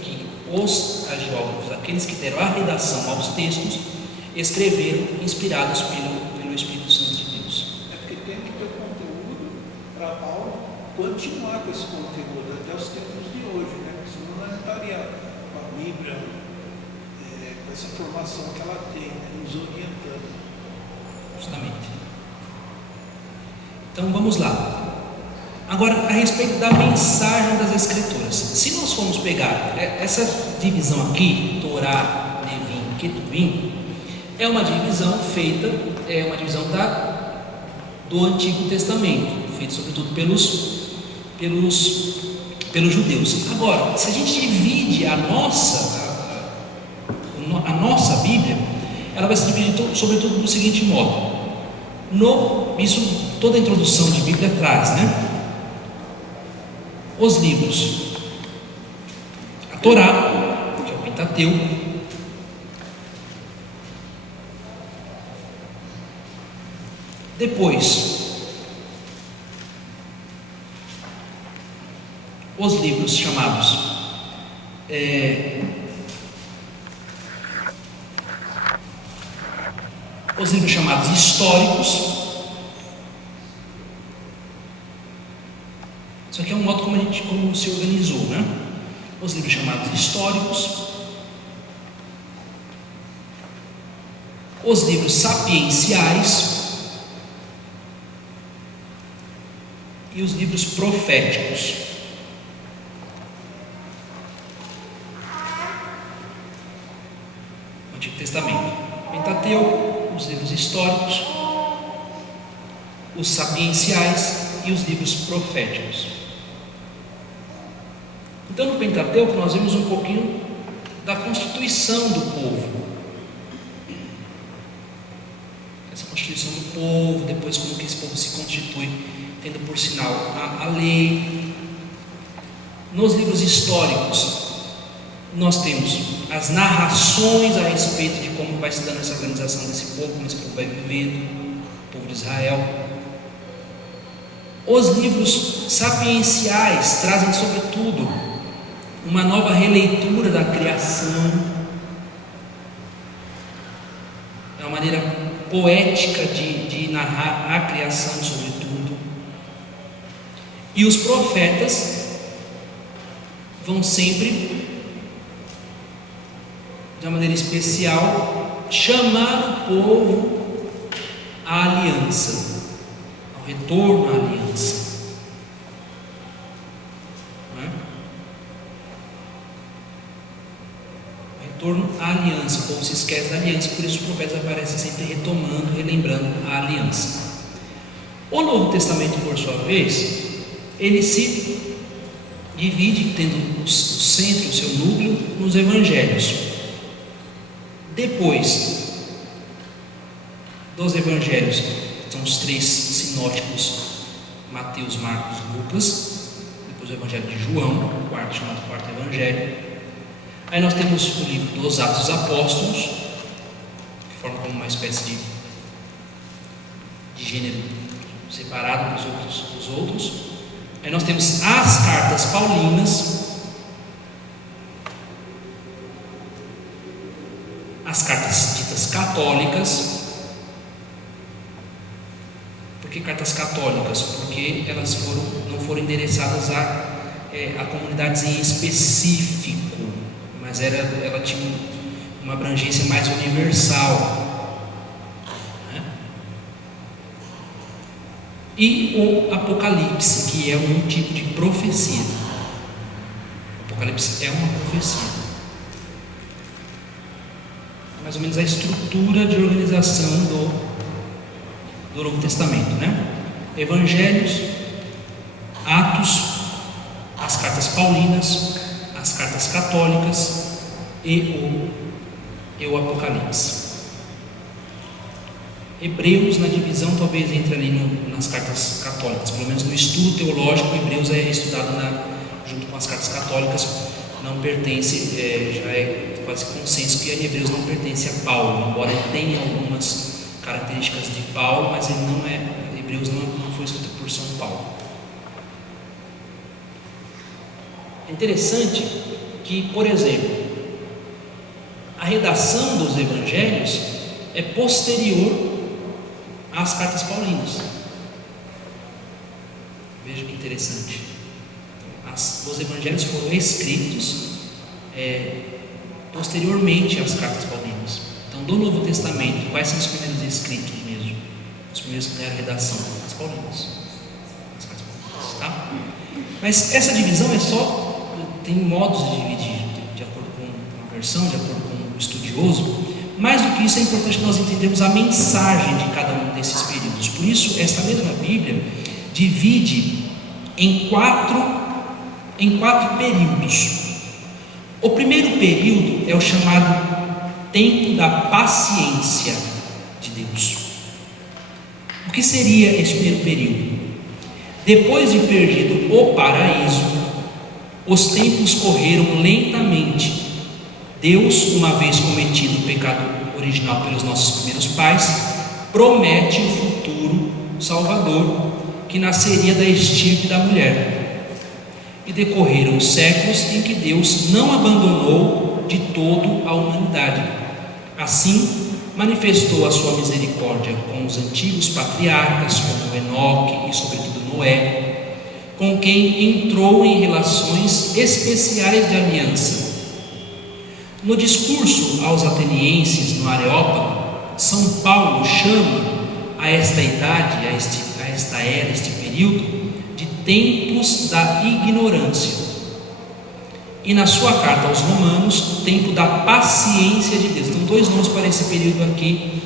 os agiógrafos, aqueles que deram a redação aos textos, escreveram inspirados pelo Espírito Santo de Deus. É porque tem que ter conteúdo para Paulo continuar com esse conteúdo até os tempos de hoje, né? Porque senão não estaria com a Bíblia, com essa formação que ela tem, né? Nos orientando. Justamente. Então vamos lá. Agora, a respeito da mensagem das Escrituras, se nós formos pegar essa divisão aqui, Torá, Nevim, Ketuvim, é uma divisão feita, do Antigo Testamento, feita sobretudo pelos judeus. Agora, se a gente divide a nossa Bíblia, ela vai se dividir sobretudo do seguinte modo. Isso toda a introdução de Bíblia traz, né? Os livros, a Torá, que é o Pentateuco, depois os livros chamados históricos. Isso aqui é um modo como se organizou, né? Os livros chamados históricos, os livros sapienciais e os livros proféticos. No Antigo Testamento, Pentateuco, os livros históricos, os sapienciais e os livros proféticos. Então, no Pentateuco, nós vemos um pouquinho da constituição do povo. Essa constituição do povo, depois como que esse povo se constitui, tendo por sinal a lei, nos livros históricos, nós temos as narrações a respeito de como vai se dando essa organização desse povo, como esse povo vai vivendo, o povo de Israel. Os livros sapienciais trazem, sobretudo, uma nova releitura da criação, é uma maneira poética de narrar a criação, sobretudo. E os profetas vão sempre, de uma maneira especial, chamar o povo à aliança, ao retorno à aliança. Não é? O retorno à aliança. O povo se esquece da aliança, por isso os profetas aparecem sempre retomando, relembrando a aliança. O Novo Testamento, por sua vez, ele se divide, tendo o centro, o seu núcleo, nos evangelhos. Depois dos evangelhos, são os 3 sinóticos, Mateus, Marcos e Lucas. Depois o evangelho de João, o quarto, chamado quarto evangelho. Aí nós temos o livro dos Atos dos Apóstolos, que forma como uma espécie de gênero separado dos outros. Aí nós temos as cartas paulinas, as cartas ditas católicas. Por que cartas católicas? Porque elas não foram endereçadas a comunidades em específico, mas ela tinha uma abrangência mais universal, né? E o Apocalipse, que é um tipo de profecia. O Apocalipse é uma profecia. Mais ou menos a estrutura de organização do Novo Testamento, né? Evangelhos, Atos, as cartas paulinas, as cartas católicas e o Apocalipse. Hebreus, na divisão, talvez entre ali nas cartas católicas, pelo menos no estudo teológico, Hebreus é estudado junto com as cartas católicas, não pertence, já é quase consenso que Hebreus não pertence a Paulo, embora ele tenha algumas características de Paulo, mas ele não é, Hebreus não foi escrito por São Paulo. É interessante que, por exemplo, a redação dos evangelhos é posterior às cartas paulinas. Veja que interessante. Os evangelhos foram escritos posteriormente às cartas paulinas. Então, do Novo Testamento, quais são os primeiros escritos mesmo? Os primeiros que deram redação? As paulinas. As cartas paulinas, tá? Mas essa divisão tem modos de dividir, de acordo com a versão, de acordo com o estudioso. Mais do que isso, é importante nós entendermos a mensagem de cada um desses períodos. Por isso, esta mesma Bíblia divide em quatro períodos. O primeiro período é o chamado tempo da paciência de Deus. O que seria esse primeiro período? Depois de perdido o paraíso, os tempos correram lentamente. Deus, uma vez cometido o pecado original pelos nossos primeiros pais, promete um futuro salvador que nasceria da estirpe da mulher. E decorreram os séculos em que Deus não abandonou de todo a humanidade. Assim, manifestou a sua misericórdia com os antigos patriarcas, como Enoque e sobretudo Noé, com quem entrou em relações especiais de aliança. No discurso aos atenienses no Areópago, São Paulo chama a esta idade, a esta era, este período, de tempos da ignorância. E na sua carta aos Romanos, tempo da paciência de Deus. Então, 2 nomes para esse período aqui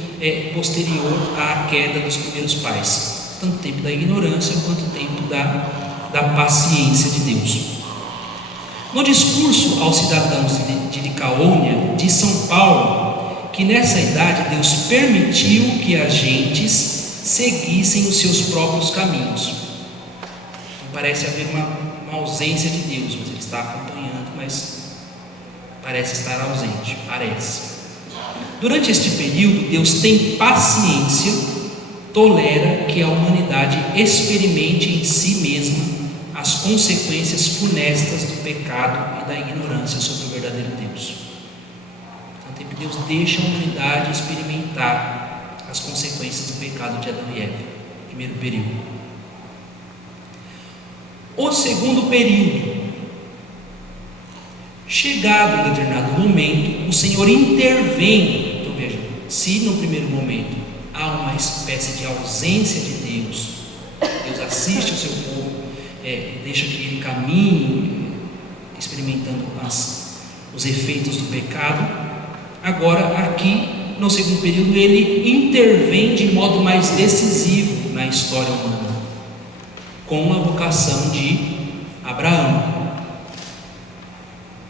posterior à queda dos primeiros pais, tanto o tempo da ignorância quanto o tempo da paciência de Deus. No discurso aos cidadãos de Licaônia, diz São Paulo que nessa idade Deus permitiu que as gentes seguissem os seus próprios caminhos. Então, parece haver uma ausência de Deus, mas ele está acompanhando, mas parece estar ausente, parece. Durante este período, Deus tem paciência, tolera que a humanidade experimente em si mesma as consequências funestas do pecado e da ignorância sobre o verdadeiro Deus. Então, Deus deixa a humanidade experimentar as consequências do pecado de Adão e Eva, primeiro período. O segundo período, chegado um determinado momento, o Senhor intervém. Então veja, se no primeiro momento há uma espécie de ausência de Deus, Deus assiste o seu povo, deixa que ele caminhe experimentando os efeitos do pecado. Agora aqui no segundo período ele intervém de modo mais decisivo na história humana, com a vocação de Abraão,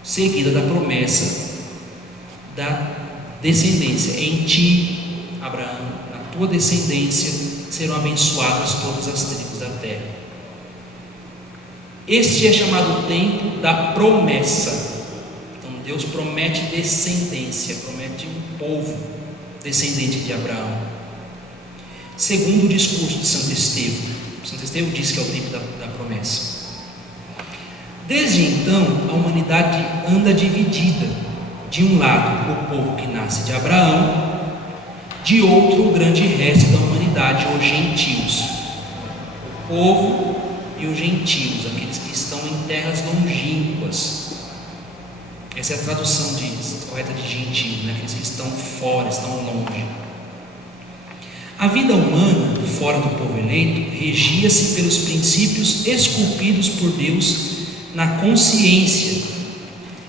seguida da promessa da descendência. Em ti, Abraão, na tua descendência serão abençoadas todas as tribos da terra. Este é chamado o tempo da promessa. Então Deus promete descendência, promete um povo descendente de Abraão. Segundo o discurso de Santo Estevão, Santo Estevão diz que é o tempo da promessa. Desde então, a humanidade anda dividida. De um lado, o povo que nasce de Abraão, de outro, o grande resto da humanidade, os gentios. O povo e os gentios, aqueles que estão em terras longínquas. Essa é a tradução correta de gentios, né? Aqueles que estão fora, estão longe. A vida humana, fora do povo eleito, regia-se pelos princípios esculpidos por Deus na consciência.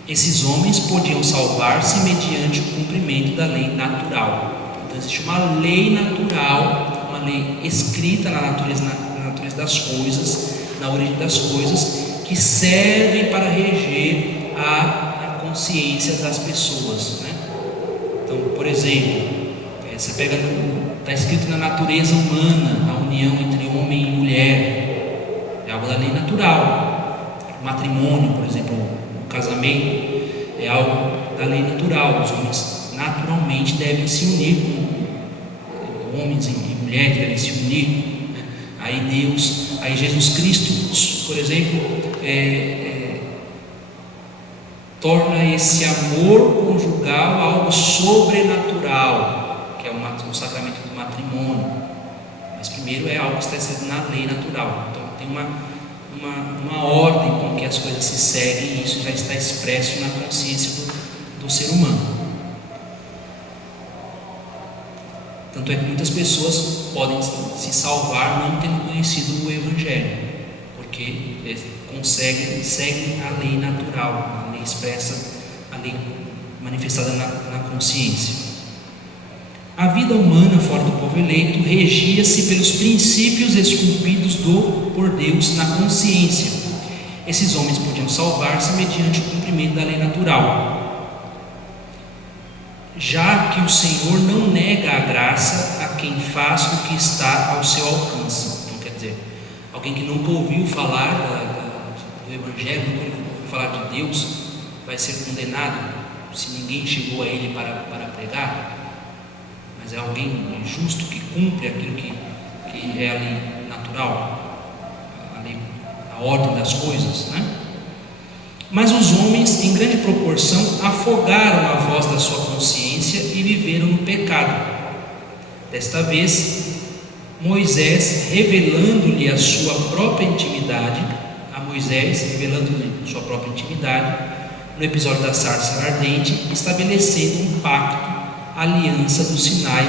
Esses homens podiam salvar-se mediante o cumprimento da lei natural. Então existe uma lei natural, uma lei escrita na natureza das coisas, na origem das coisas, que servem para reger a consciência das pessoas, né? Então, por exemplo, você pega, está escrito na natureza humana, a união entre homem e mulher, é algo da lei natural. O matrimônio, por exemplo, o casamento, é algo da lei natural. Os homens naturalmente devem se unir, homens e mulheres devem se unir. Aí Jesus Cristo, por exemplo, torna esse amor conjugal algo sobrenatural, que é o sacramento do matrimônio. Mas primeiro é algo que está escrito na lei natural. Então tem uma ordem com que as coisas se seguem, e isso já está expresso na consciência do ser humano. Tanto é que muitas pessoas podem se salvar não tendo conhecido o Evangelho, porque seguem a lei natural, a lei expressa, a lei manifestada na consciência. A vida humana fora do povo eleito regia-se pelos princípios esculpidos por Deus na consciência. Esses homens podiam salvar-se mediante o cumprimento da lei natural, já que o Senhor não nega a graça a quem faz o que está ao seu alcance. Então, quer dizer, alguém que nunca ouviu falar do Evangelho, nunca ouviu falar de Deus, vai ser condenado se ninguém chegou a ele para pregar. Mas é alguém justo que cumpre aquilo que é a lei natural, a ordem das coisas, né? Mas os homens, em grande proporção, afogaram a voz da sua consciência e viveram no pecado. Desta vez, Moisés, revelando-lhe a sua própria intimidade, no episódio da sarça ardente, estabelecendo um pacto, a aliança do Sinai,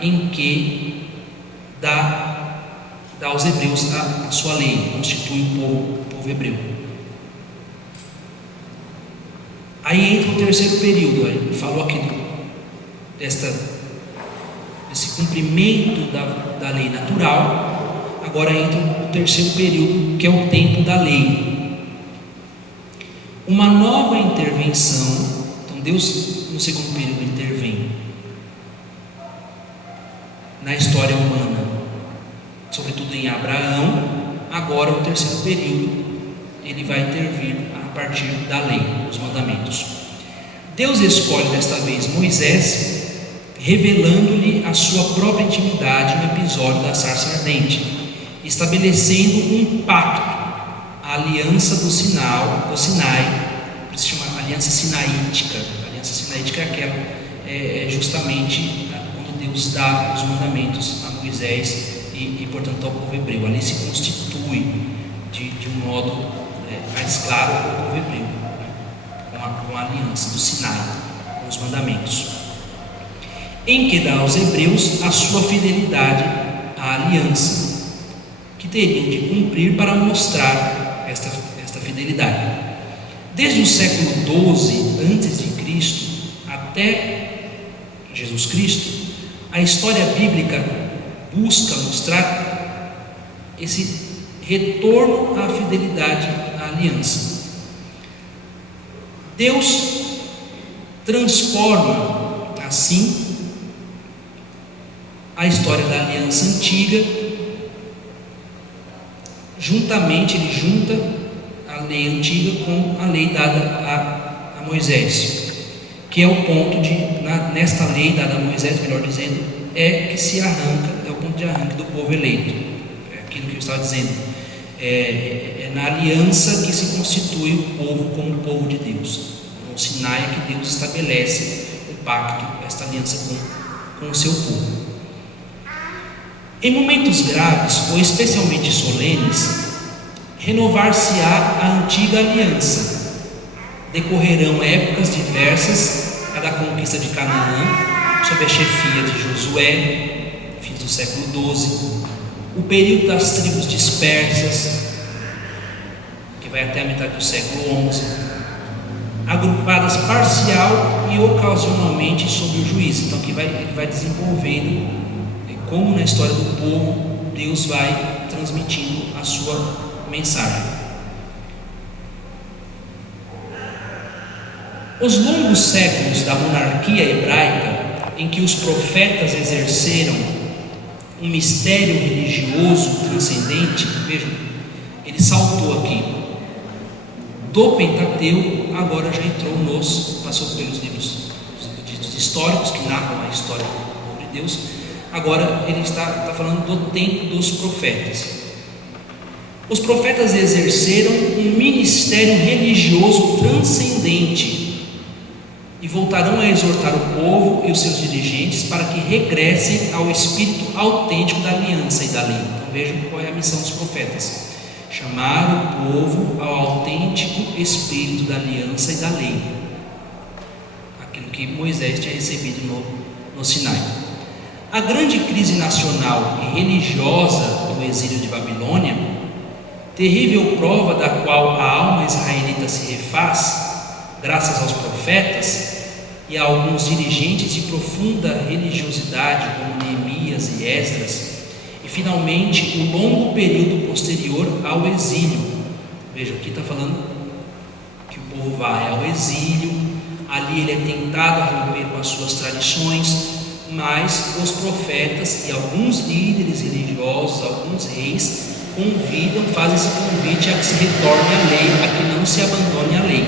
em que dá aos hebreus a sua lei, constitui o povo hebreu. Aí entra o terceiro período, aí falou aqui desse cumprimento da lei natural. Agora entra o terceiro período, que é o tempo da lei. Uma nova intervenção. Então Deus no segundo período intervém na história humana, sobretudo em Abraão. Agora o terceiro período ele vai intervir a partir da lei, dos mandamentos. Deus escolhe desta vez Moisés, revelando-lhe a sua própria intimidade no episódio da sarça ardente, estabelecendo um pacto, a aliança do Sinai, por isso se chama aliança sinaítica. A aliança sinaítica é aquela, justamente quando Deus dá os mandamentos a Moisés e portanto ao povo hebreu. Ali se constitui de um modo mais claro para o povo hebreu, com a aliança do Sinai, com os mandamentos, em que dá aos hebreus a sua fidelidade à aliança, que teriam de cumprir para mostrar esta fidelidade. Desde o século XII a.C. até Jesus Cristo, a história bíblica busca mostrar esse retorno à fidelidade à aliança. Deus transforma assim a história da aliança antiga, juntamente ele junta a lei antiga com a lei dada a Moisés, que é o ponto nesta lei dada a Moisés, melhor dizendo, que se arranca, é o ponto de arranque do povo eleito. É aquilo que eu estava dizendo, é na aliança que se constitui o povo como o povo de Deus. No Sinai é que Deus estabelece o pacto, esta aliança com o seu povo. Em momentos graves ou especialmente solenes, renovar-se-á a antiga aliança. Decorrerão épocas diversas, a da conquista de Canaã, sob a chefia de Josué, fins do século XII, o período das tribos dispersas, que vai até a metade do século XI, agrupadas parcial e ocasionalmente sob o juízo. Então ele vai desenvolvendo, como na história do povo, Deus vai transmitindo a sua mensagem. Os longos séculos da monarquia hebraica, em que os profetas exerceram um mistério religioso transcendente, vejam, ele saltou aqui do Pentateuco, agora já entrou passou pelos livros históricos que narram a história do povo de Deus. Agora ele está falando do tempo dos profetas. Os profetas exerceram um ministério religioso transcendente e voltarão a exortar o povo e os seus dirigentes para que regressem ao espírito autêntico da aliança e da lei. Então vejam qual é a missão dos profetas: chamar o povo ao autêntico espírito da aliança e da lei, aquilo que Moisés tinha recebido no Sinai. A grande crise nacional e religiosa do exílio de Babilônia, terrível prova da qual a alma israelita se refaz, graças aos profetas e a alguns dirigentes de profunda religiosidade, como Neemias e Esdras, e finalmente o longo período posterior ao exílio. Veja, aqui está falando que o povo vai ao exílio, ali ele é tentado a romper com as suas tradições, mas os profetas e alguns líderes religiosos, alguns reis, fazem esse convite a que se retorne à lei, a que não se abandone à lei.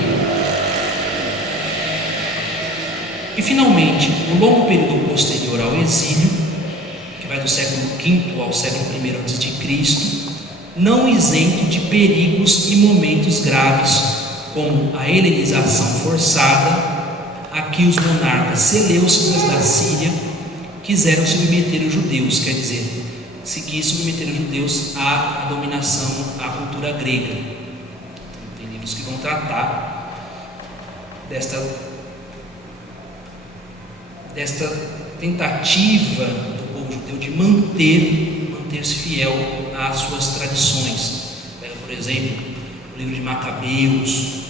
E finalmente, no longo período posterior ao exílio, que vai do século V ao século I a.C., não isento de perigos e momentos graves, como a helenização forçada, a que os monarcas seleucidas da Síria quiseram submeter os judeus, quer dizer, se quis submeter os judeus à dominação, à cultura grega. Então, tem livros que vão tratar desta tentativa do povo judeu de manter-se fiel às suas tradições. Pega, por exemplo, o livro de Macabeus,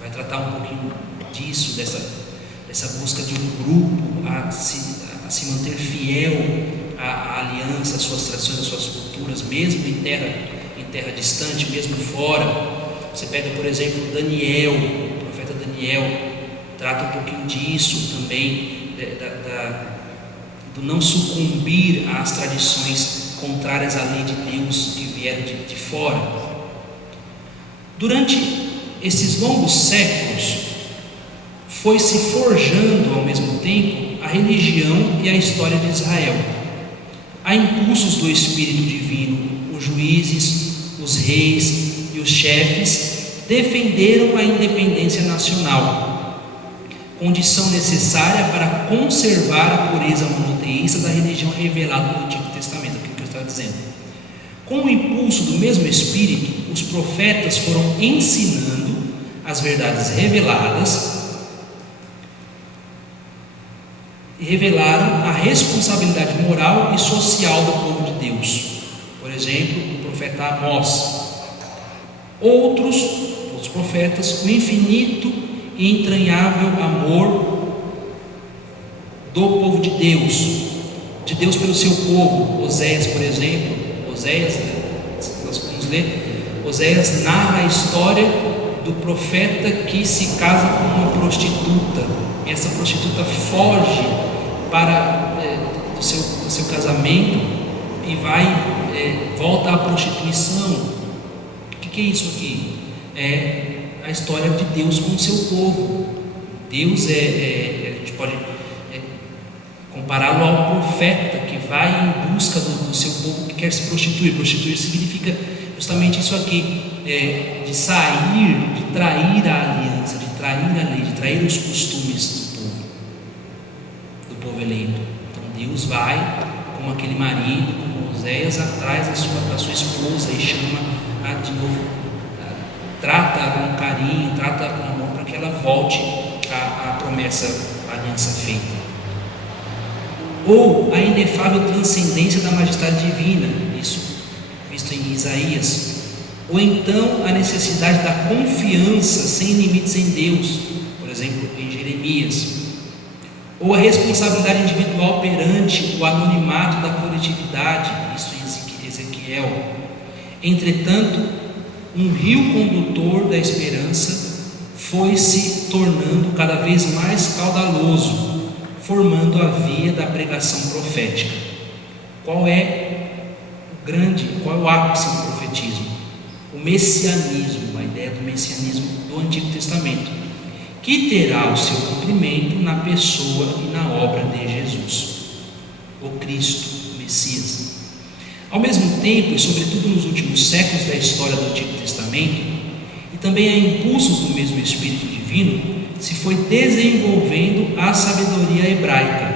vai tratar um pouquinho disso, dessa busca de um grupo a se manter fiel à aliança, às suas tradições, às suas culturas, mesmo em terra distante, mesmo fora. Você pega, por exemplo, Daniel, o profeta Daniel, trata um pouquinho disso também, do não sucumbir às tradições contrárias à lei de Deus que vieram de fora. Durante esses longos séculos, foi se forjando ao mesmo tempo a religião e a história de Israel. A impulsos do Espírito Divino, os juízes, os reis e os chefes defenderam a independência nacional, condição necessária para conservar a pureza monoteísta da religião revelada no Antigo Testamento, aquilo que eu estava dizendo. Com o impulso do mesmo Espírito, os profetas foram ensinando as verdades reveladas e revelaram a responsabilidade moral e social do povo de Deus. Por exemplo, o profeta Amós. Outros profetas, o infinito e entranhável amor do povo de Deus pelo seu povo. Oséias, por exemplo, nós vamos ler, Oséias narra a história do profeta que se casa com uma prostituta. Essa prostituta foge do seu casamento e volta à prostituição. O que é isso aqui? É a história de Deus com o seu povo. Deus a gente pode compará-lo ao profeta que vai em busca do seu povo que quer se prostituir. Prostituir significa justamente isso aqui, de sair, de trair a aliança, de trair a lei, de trair os costumes do povo eleito. Então Deus vai, como aquele marido, como Oséias, atrás da sua esposa e chama de novo, trata com carinho, trata com amor, para que ela volte à promessa, à aliança feita. Ou a inefável transcendência da majestade divina, isso visto em Isaías. Ou então a necessidade da confiança sem limites em Deus, por exemplo, em Jeremias. Ou a responsabilidade individual perante o anonimato da coletividade, isso em Ezequiel. Entretanto, um rio condutor da esperança foi se tornando cada vez mais caudaloso, formando a via da pregação profética. Qual é o ápice do profetismo? O messianismo, a ideia do messianismo do Antigo Testamento, que terá o seu cumprimento na pessoa e na obra de Jesus, o Cristo, o Messias. Ao mesmo tempo, e sobretudo nos últimos séculos da história do Antigo Testamento, e também a impulsos do mesmo Espírito Divino, se foi desenvolvendo a sabedoria hebraica.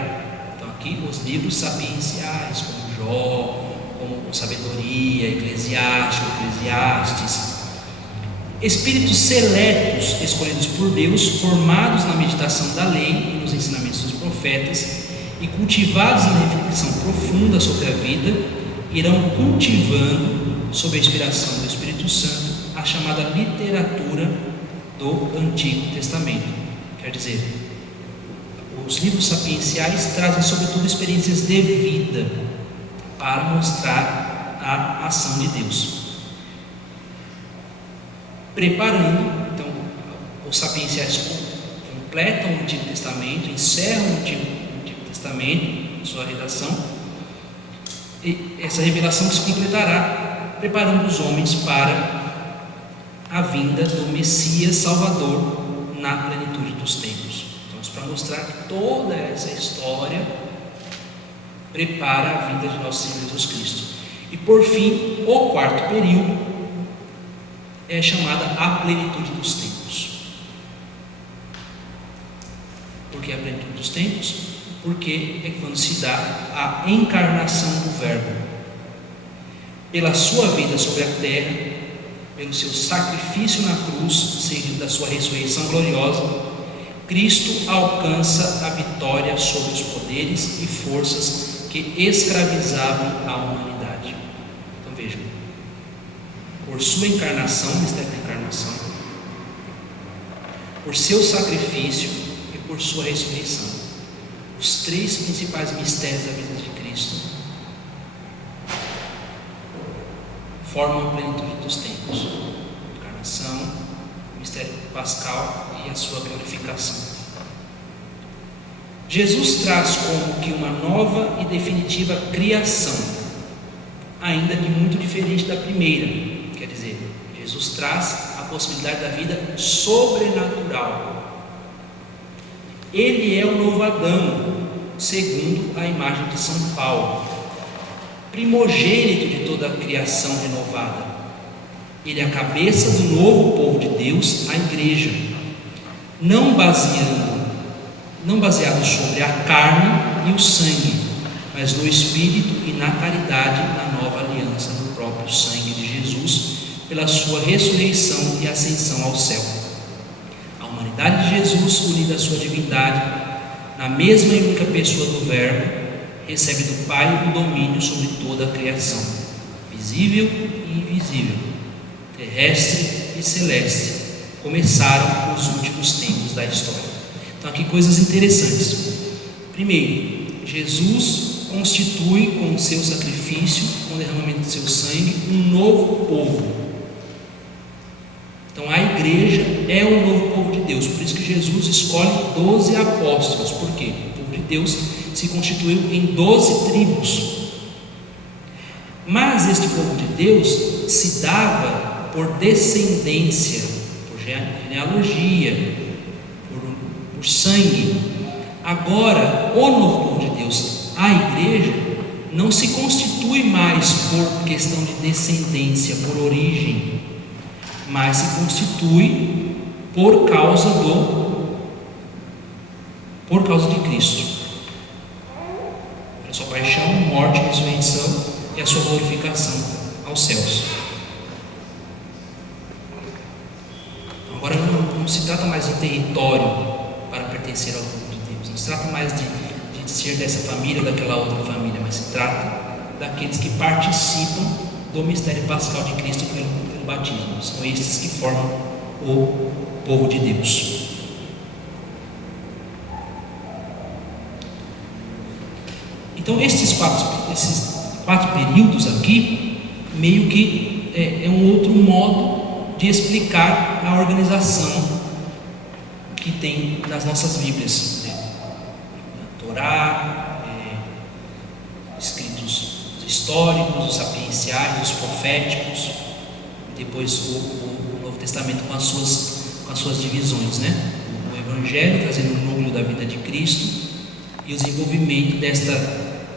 Então aqui os livros sapienciais, como Jó, como Sabedoria, Eclesiastes, espíritos seletos escolhidos por Deus, formados na meditação da lei e nos ensinamentos dos profetas e cultivados na reflexão profunda sobre a vida, irão cultivando, sob a inspiração do Espírito Santo, a chamada literatura do Antigo Testamento. Quer dizer, os livros sapienciais trazem sobretudo experiências de vida para mostrar a ação de Deus, preparando. Então, os sapienciais completam o Antigo Testamento, encerram o Antigo Testamento, sua redação, e essa revelação que se completará, preparando os homens para a vinda do Messias Salvador na plenitude dos tempos. Então, isso para mostrar que toda essa história prepara a vinda de nosso Senhor Jesus Cristo. E por fim, o quarto período é chamada a plenitude dos tempos. Por que a plenitude dos tempos? Porque é quando se dá a encarnação do Verbo. Pela sua vida sobre a terra, pelo seu sacrifício na cruz, seguido da sua ressurreição gloriosa, Cristo alcança a vitória sobre os poderes e forças que escravizavam a humanidade. Então vejam, por sua encarnação, mistério da encarnação, por seu sacrifício e por sua ressurreição, os três principais mistérios da vida de Cristo formam a plenitude dos tempos: a encarnação, o mistério pascal e a sua glorificação. Jesus traz como que uma nova e definitiva criação, ainda que muito diferente da primeira. Quer dizer, Jesus traz a possibilidade da vida sobrenatural. Ele é o novo Adão, segundo a imagem de São Paulo, primogênito de toda a criação renovada. Ele é a cabeça do novo povo de Deus, a igreja, não baseado sobre a carne e o sangue, mas no Espírito e na caridade, na nova aliança, no próprio sangue de Jesus, pela sua ressurreição e ascensão ao céu. A humanidade de Jesus, unida à sua divindade, na mesma e única pessoa do Verbo, recebe do Pai o domínio sobre toda a criação, visível e invisível, terrestre e celeste, começaram os últimos tempos da história. Então, aqui coisas interessantes. Primeiro, Jesus constitui com o seu sacrifício, com o derramamento do seu sangue, um novo povo. Então, a igreja é o novo povo de Deus. Por isso que Jesus escolhe 12 apóstolos. Por quê? O povo de Deus se constituiu em 12 tribos. Mas este povo de Deus se dava por descendência, por genealogia, por sangue. Agora, o novo povo de Deus, a igreja, não se constitui mais por questão de descendência, por origem, mas se constitui por causa de Cristo, a sua paixão, morte, ressurreição e a sua glorificação aos céus. Agora não se trata mais de território para pertencer ao povo de Deus, não se trata mais de ser dessa família ou daquela outra família, mas se trata daqueles que participam do mistério pascal de Cristo pelo batismo. São estes que formam o povo de Deus. Então esses quatro períodos aqui meio que é um outro modo de explicar a organização que tem nas nossas Bíblias, né? Torá, escritos históricos, os sapienciais, os proféticos, depois o Novo Testamento com as suas divisões, né? O Evangelho trazendo o núcleo da vida de Cristo e o desenvolvimento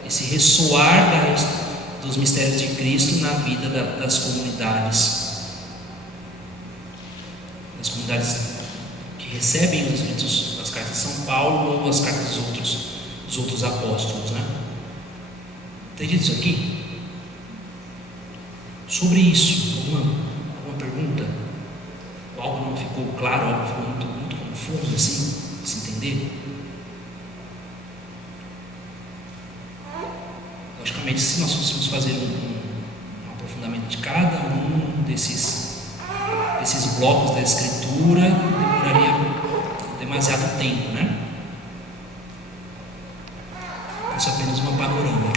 esse ressoar dos mistérios de Cristo na vida das comunidades que recebem os escritos, as cartas de São Paulo ou as cartas dos outros apóstolos, né? Entendido isso aqui? Sobre isso, uma pergunta? Algo não ficou claro, algo ficou muito confuso assim, se entender? Logicamente, se nós fôssemos fazer um aprofundamento de cada um desses blocos da Escritura, demoraria demasiado tempo, né? Isso é apenas uma panorama.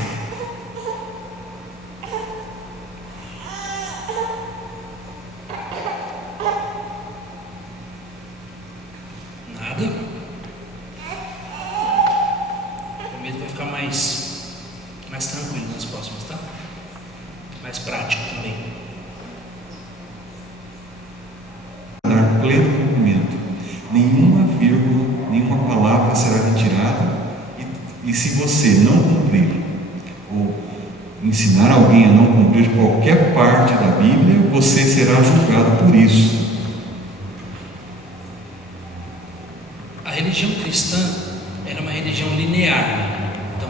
Nada? Prometo vai ficar mais tranquilo nas próximas, tá? Mais prático também. Dar pleno cumprimento. Nenhuma vírgula, nenhuma palavra será retirada. E se você não cumprir, ou ensinar alguém a não cumprir qualquer parte da Bíblia, você será julgado por isso. A religião cristã era uma religião linear. Então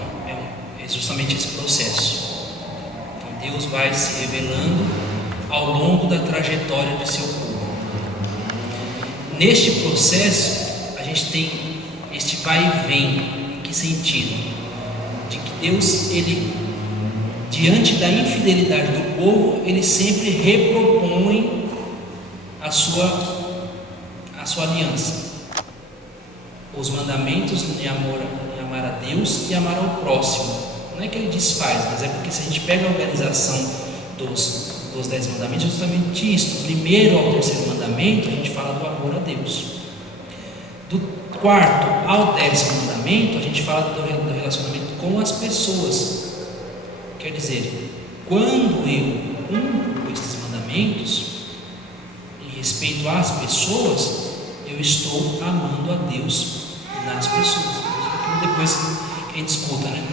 é justamente esse processo. Então Deus vai se revelando ao longo da trajetória de seu povo. Neste processo a gente tem este vai e vem. Em que sentido? De que Deus, ele, diante da infidelidade do povo, ele sempre repropõe a sua aliança, os mandamentos de amar a Deus e amar ao próximo. Não é que ele desfaz, mas é porque se a gente pega a organização dos 10 mandamentos, é justamente isso. Do primeiro ao terceiro mandamento, a gente fala do amor a Deus. Do quarto ao 10º mandamento, a gente fala do relacionamento com as pessoas. Quer dizer, quando eu cumpro estes mandamentos, em respeito às pessoas, eu estou amando a Deus nas pessoas. Depois que a gente escuta, né?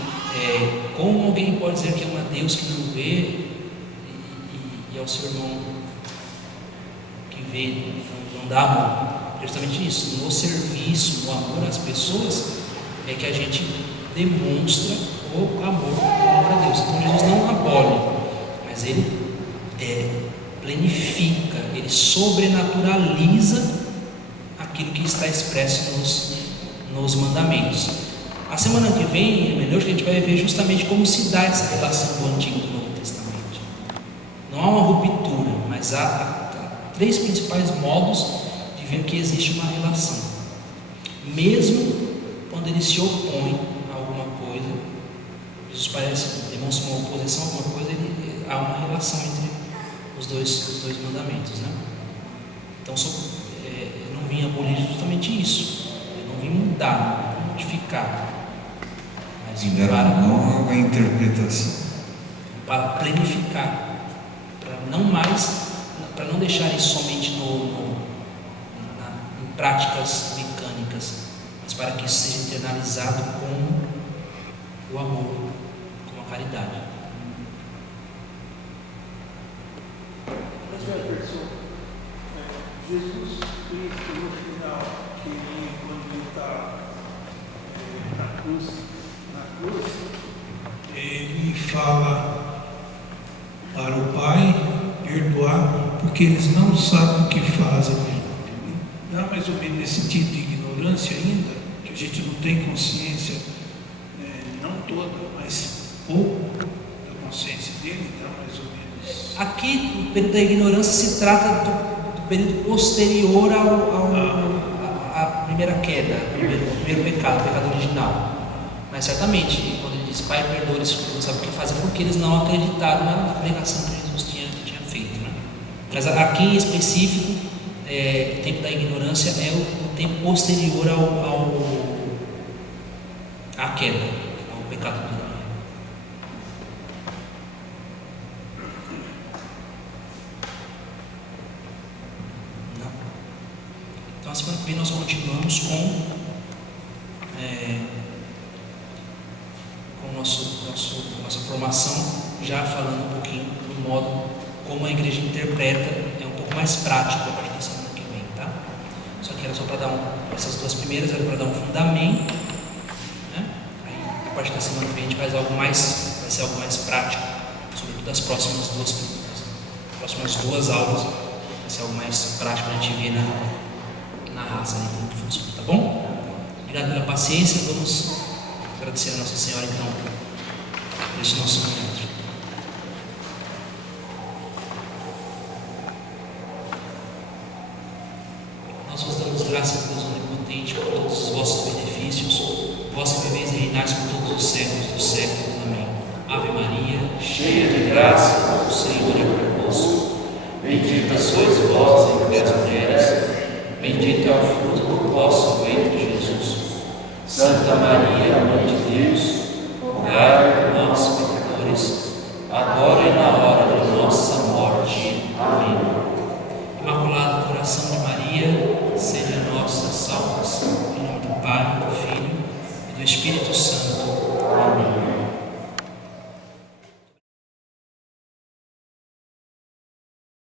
Como alguém pode dizer que ama a Deus que não vê e ao seu irmão que vê, não dá amor? Justamente isso, no serviço, no amor às pessoas, é que a gente demonstra o amor a Deus. Então Jesus não abole, mas ele planifica, ele sobrenaturaliza aquilo que está expresso nos mandamentos. A semana que vem, em Menor, a gente vai ver justamente como se dá essa relação do Antigo e do Novo Testamento. Não há uma ruptura, mas há 3 principais modos de ver que existe uma relação. Mesmo quando ele se opõe a alguma coisa, Jesus demonstra uma oposição a alguma coisa, há uma relação entre os dois mandamentos, né? Então, eu não vim abolir justamente isso, eu não vim mudar, não vim modificar, mas Ainda era uma nova interpretação, para planificar, para não deixar isso somente em práticas mecânicas, mas para que isso seja internalizado com o amor, com a caridade. Jesus Cristo, no final, quando ele está na cruz, ele fala para o Pai perdoar, porque eles não sabem o que fazem. Dá mais ou menos nesse sentido de ignorância ainda, que a gente não tem consciência, não toda, mas pouco da consciência dele, dá mais ou menos. Aqui, o período da ignorância se trata do período posterior à primeira queda, ao primeiro pecado, o pecado original. Mas certamente, quando ele diz Pai, perdoa, eles não sabem o que fazer, porque eles não acreditaram na pregação que Jesus tinha feito, né? Mas aqui em específico, o tempo da ignorância é o tempo posterior à queda, ao pecado original. Então, a semana que vem nós continuamos com nossa formação, já falando um pouquinho do modo como a igreja interpreta, um pouco mais prático a partir da semana que vem, tá? Só que era só para essas 2 primeiras eram para dar um fundamento, né? Aí, a partir da semana que vem a gente faz algo mais, vai ser algo mais prático, sobretudo as próximas 2 aulas, vai ser algo mais prático para a gente ver na raça ali como que funciona, tá bom? Obrigado pela paciência, vamos agradecer a Nossa Senhora então por esse nosso encontro. Nós vos damos graças a Deus Onipotente por todos os vossos benefícios, vós que viveis e reinais por todos os séculos dos séculos. Amém. Ave Maria, cheia de graça, o Senhor é convosco. bendita sois vós entre as mulheres, bendito é o fruto do vosso ventre, Jesus. Santa Maria, Mãe de Deus, rogai por nós, pecadores, agora e na hora de nossa morte. Amém. Imaculado Coração de Maria, seja a nossa salvação. Em nome do Pai, do Filho e do Espírito Santo. Amém.